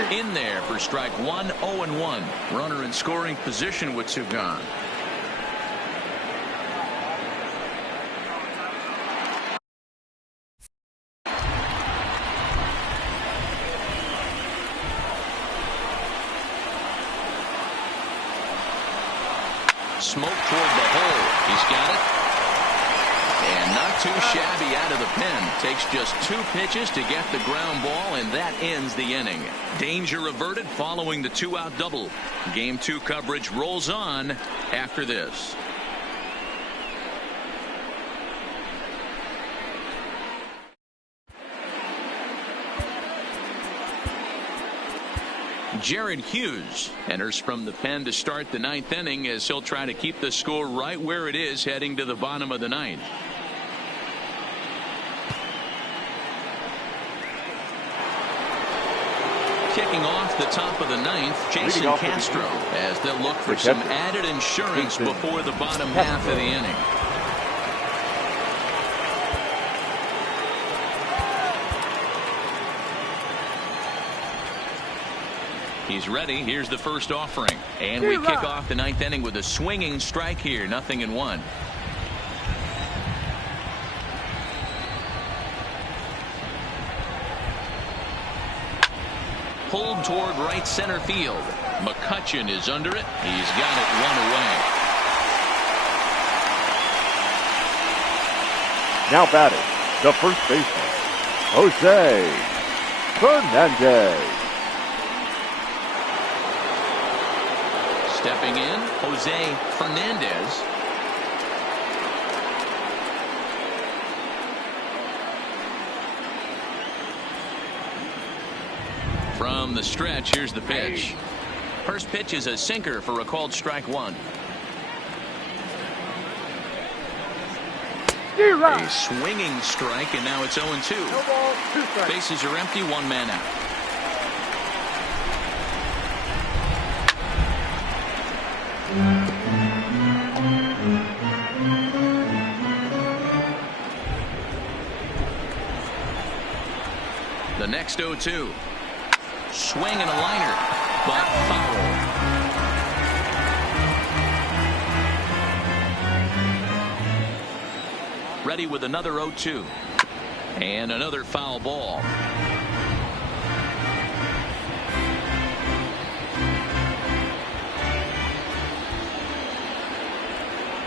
In there for strike 1, 0-1. Runner in scoring position with 2 gone. Smoke toward the hole. He's got it. And not too shabby out of the pen. Takes just 2 pitches to get the ground ball, and that ends the inning. Danger averted following the 2-out double. Game 2 coverage rolls on after this. Jared Hughes enters from the pen to start the 9th inning as he'll try to keep the score right where it is heading to the bottom of the 9th. Kicking off the top of the 9th, Jason Castro, as they'll look for some added insurance before the bottom half of the inning. He's ready. Here's the first offering. And we kick off the 9th inning with a swinging strike here. 0-1. Pulled toward right center field. McCutchen is under it. He's got it 1 away. Now batting, the first baseman, Jose Fernandez. Stepping in, Jose Fernandez. From the stretch, here's the pitch. First pitch is a sinker for a called strike 1. A swinging strike, and now it's 0-2. Bases are empty, 1 man out. The next 0-2. Swing and a liner, but foul. Ready with another 0-2. And another foul ball.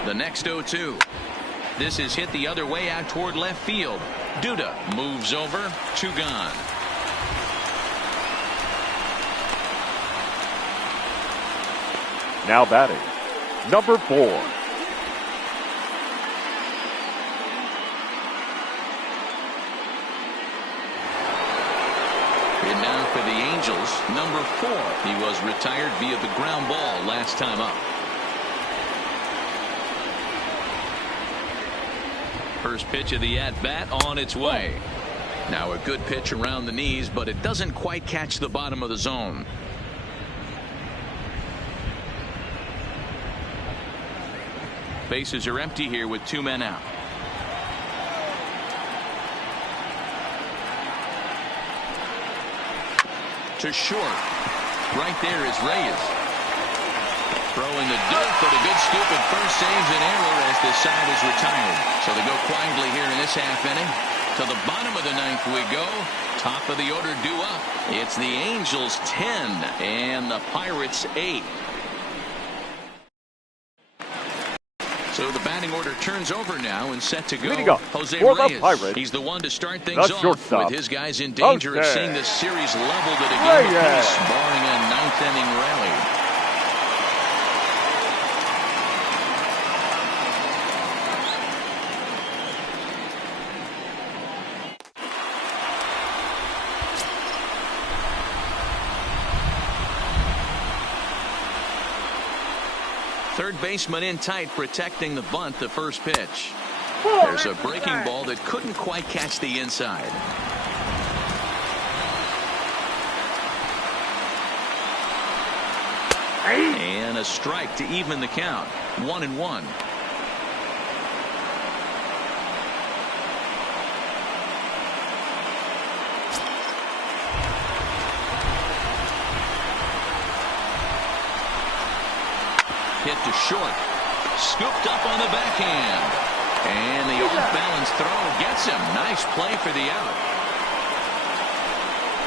The next 0-2. This is hit the other way out toward left field. Duda moves over. 2 gone. Now batting, number 4. And now for the Angels, number 4. He was retired via the ground ball last time up. First pitch of the at-bat on its way. Now a good pitch around the knees, but it doesn't quite catch the bottom of the zone. Bases are empty here with 2 men out. To short. Right there is Reyes. Throwing the dirt, but a good scoop at first saves an error as this side is retired. So they go quietly here in this half inning. To the bottom of the 9th we go. Top of the order due up. It's the Angels 10 and the Pirates 8. So the batting order turns over now and set to go. Jose Reyes. He's the one to start things off with his guys in danger of seeing this series leveled at a game apiece, barring a 9th inning rally. Third baseman in tight, protecting the bunt. The first pitch. There's a breaking ball that couldn't quite catch the inside. And a strike to even the count. 1-1. Hit to short. Scooped up on the backhand. And the off-balance throw gets him. Nice play for the out.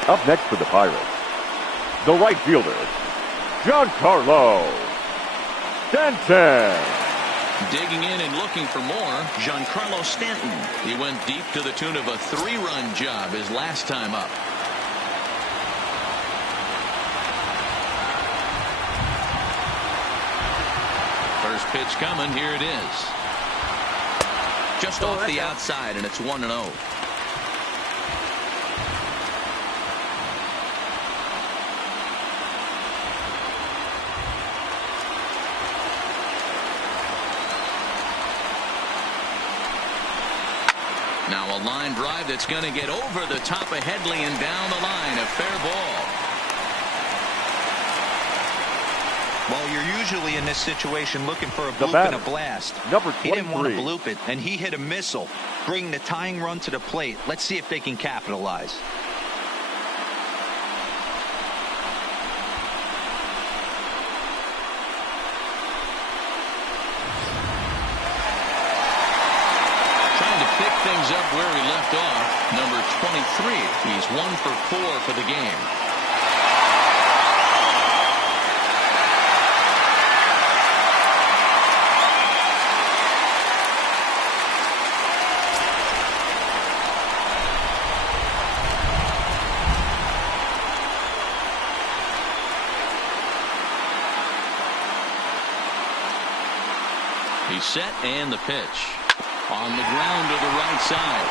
Up next for the Pirates, the right fielder, Giancarlo Stanton. Digging in and looking for more, Giancarlo Stanton. He went deep to the tune of a 3-run job his last time up. First pitch coming. Here it is. Just off the outside, and it's 1-0. Now a line drive that's going to get over the top of Headley and down the line. A fair ball. Well, you're usually in this situation looking for a bloop and a blast. He didn't want to bloop it, and he hit a missile, bringing the tying run to the plate. Let's see if they can capitalize. Trying to pick things up where he left off. Number 23. He's 1 for 4 for the game. He's set, and the pitch. On the ground to the right side.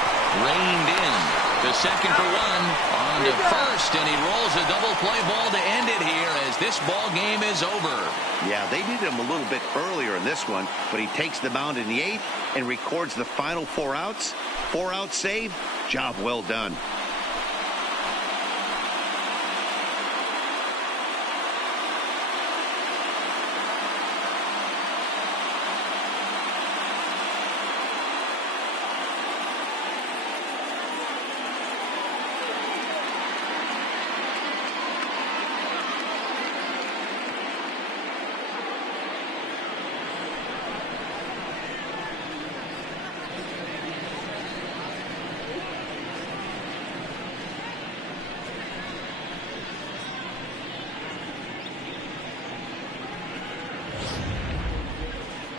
Reined in. To second for 1. On to first, and he rolls a double play ball to end it here as this ball game is over. Yeah, they needed him a little bit earlier in this one, but he takes the mound in the 8th and records the final 4 outs. 4-out save. Job well done.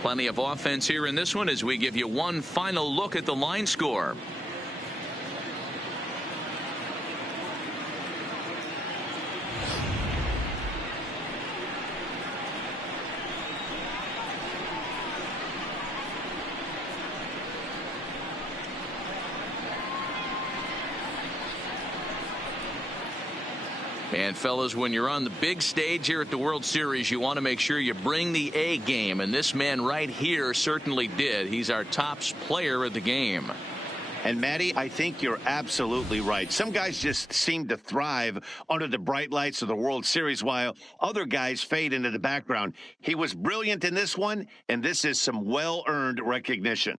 Plenty of offense here in this one as we give you one final look at the line score. And fellas, when you're on the big stage here at the World Series, you want to make sure you bring the A game, and this man right here certainly did. He's our top player of the game. And Matty, I think you're absolutely right. Some guys just seem to thrive under the bright lights of the World Series, while other guys fade into the background. He was brilliant in this one, and this is some well-earned recognition.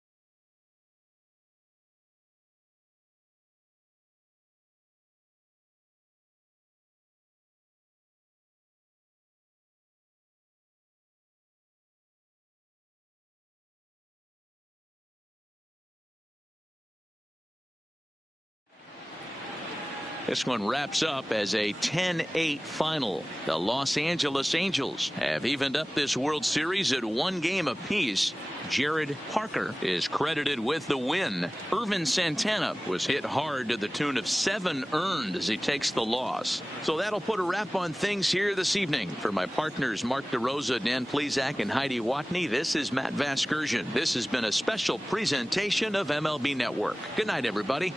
This one wraps up as a 10-8 final. The Los Angeles Angels have evened up this World Series at 1 game apiece. Jared Parker is credited with the win. Irvin Santana was hit hard to the tune of 7 earned as he takes the loss. So that'll put a wrap on things here this evening. For my partners Mark DeRosa, Dan Plesac, and Heidi Watney, this is Matt Vasgersian. This has been a special presentation of MLB Network. Good night, everybody.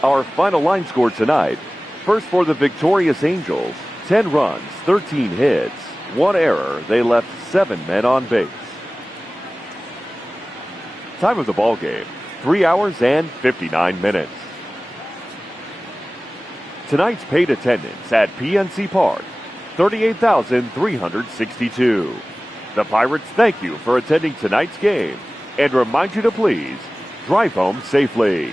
Our final line score tonight. First for the victorious Angels, 10 runs, 13 hits, 1 error. They left 7 men on base. Time of the ball game, 3 hours and 59 minutes. Tonight's paid attendance at PNC Park, 38,362. The Pirates thank you for attending tonight's game and remind you to please drive home safely.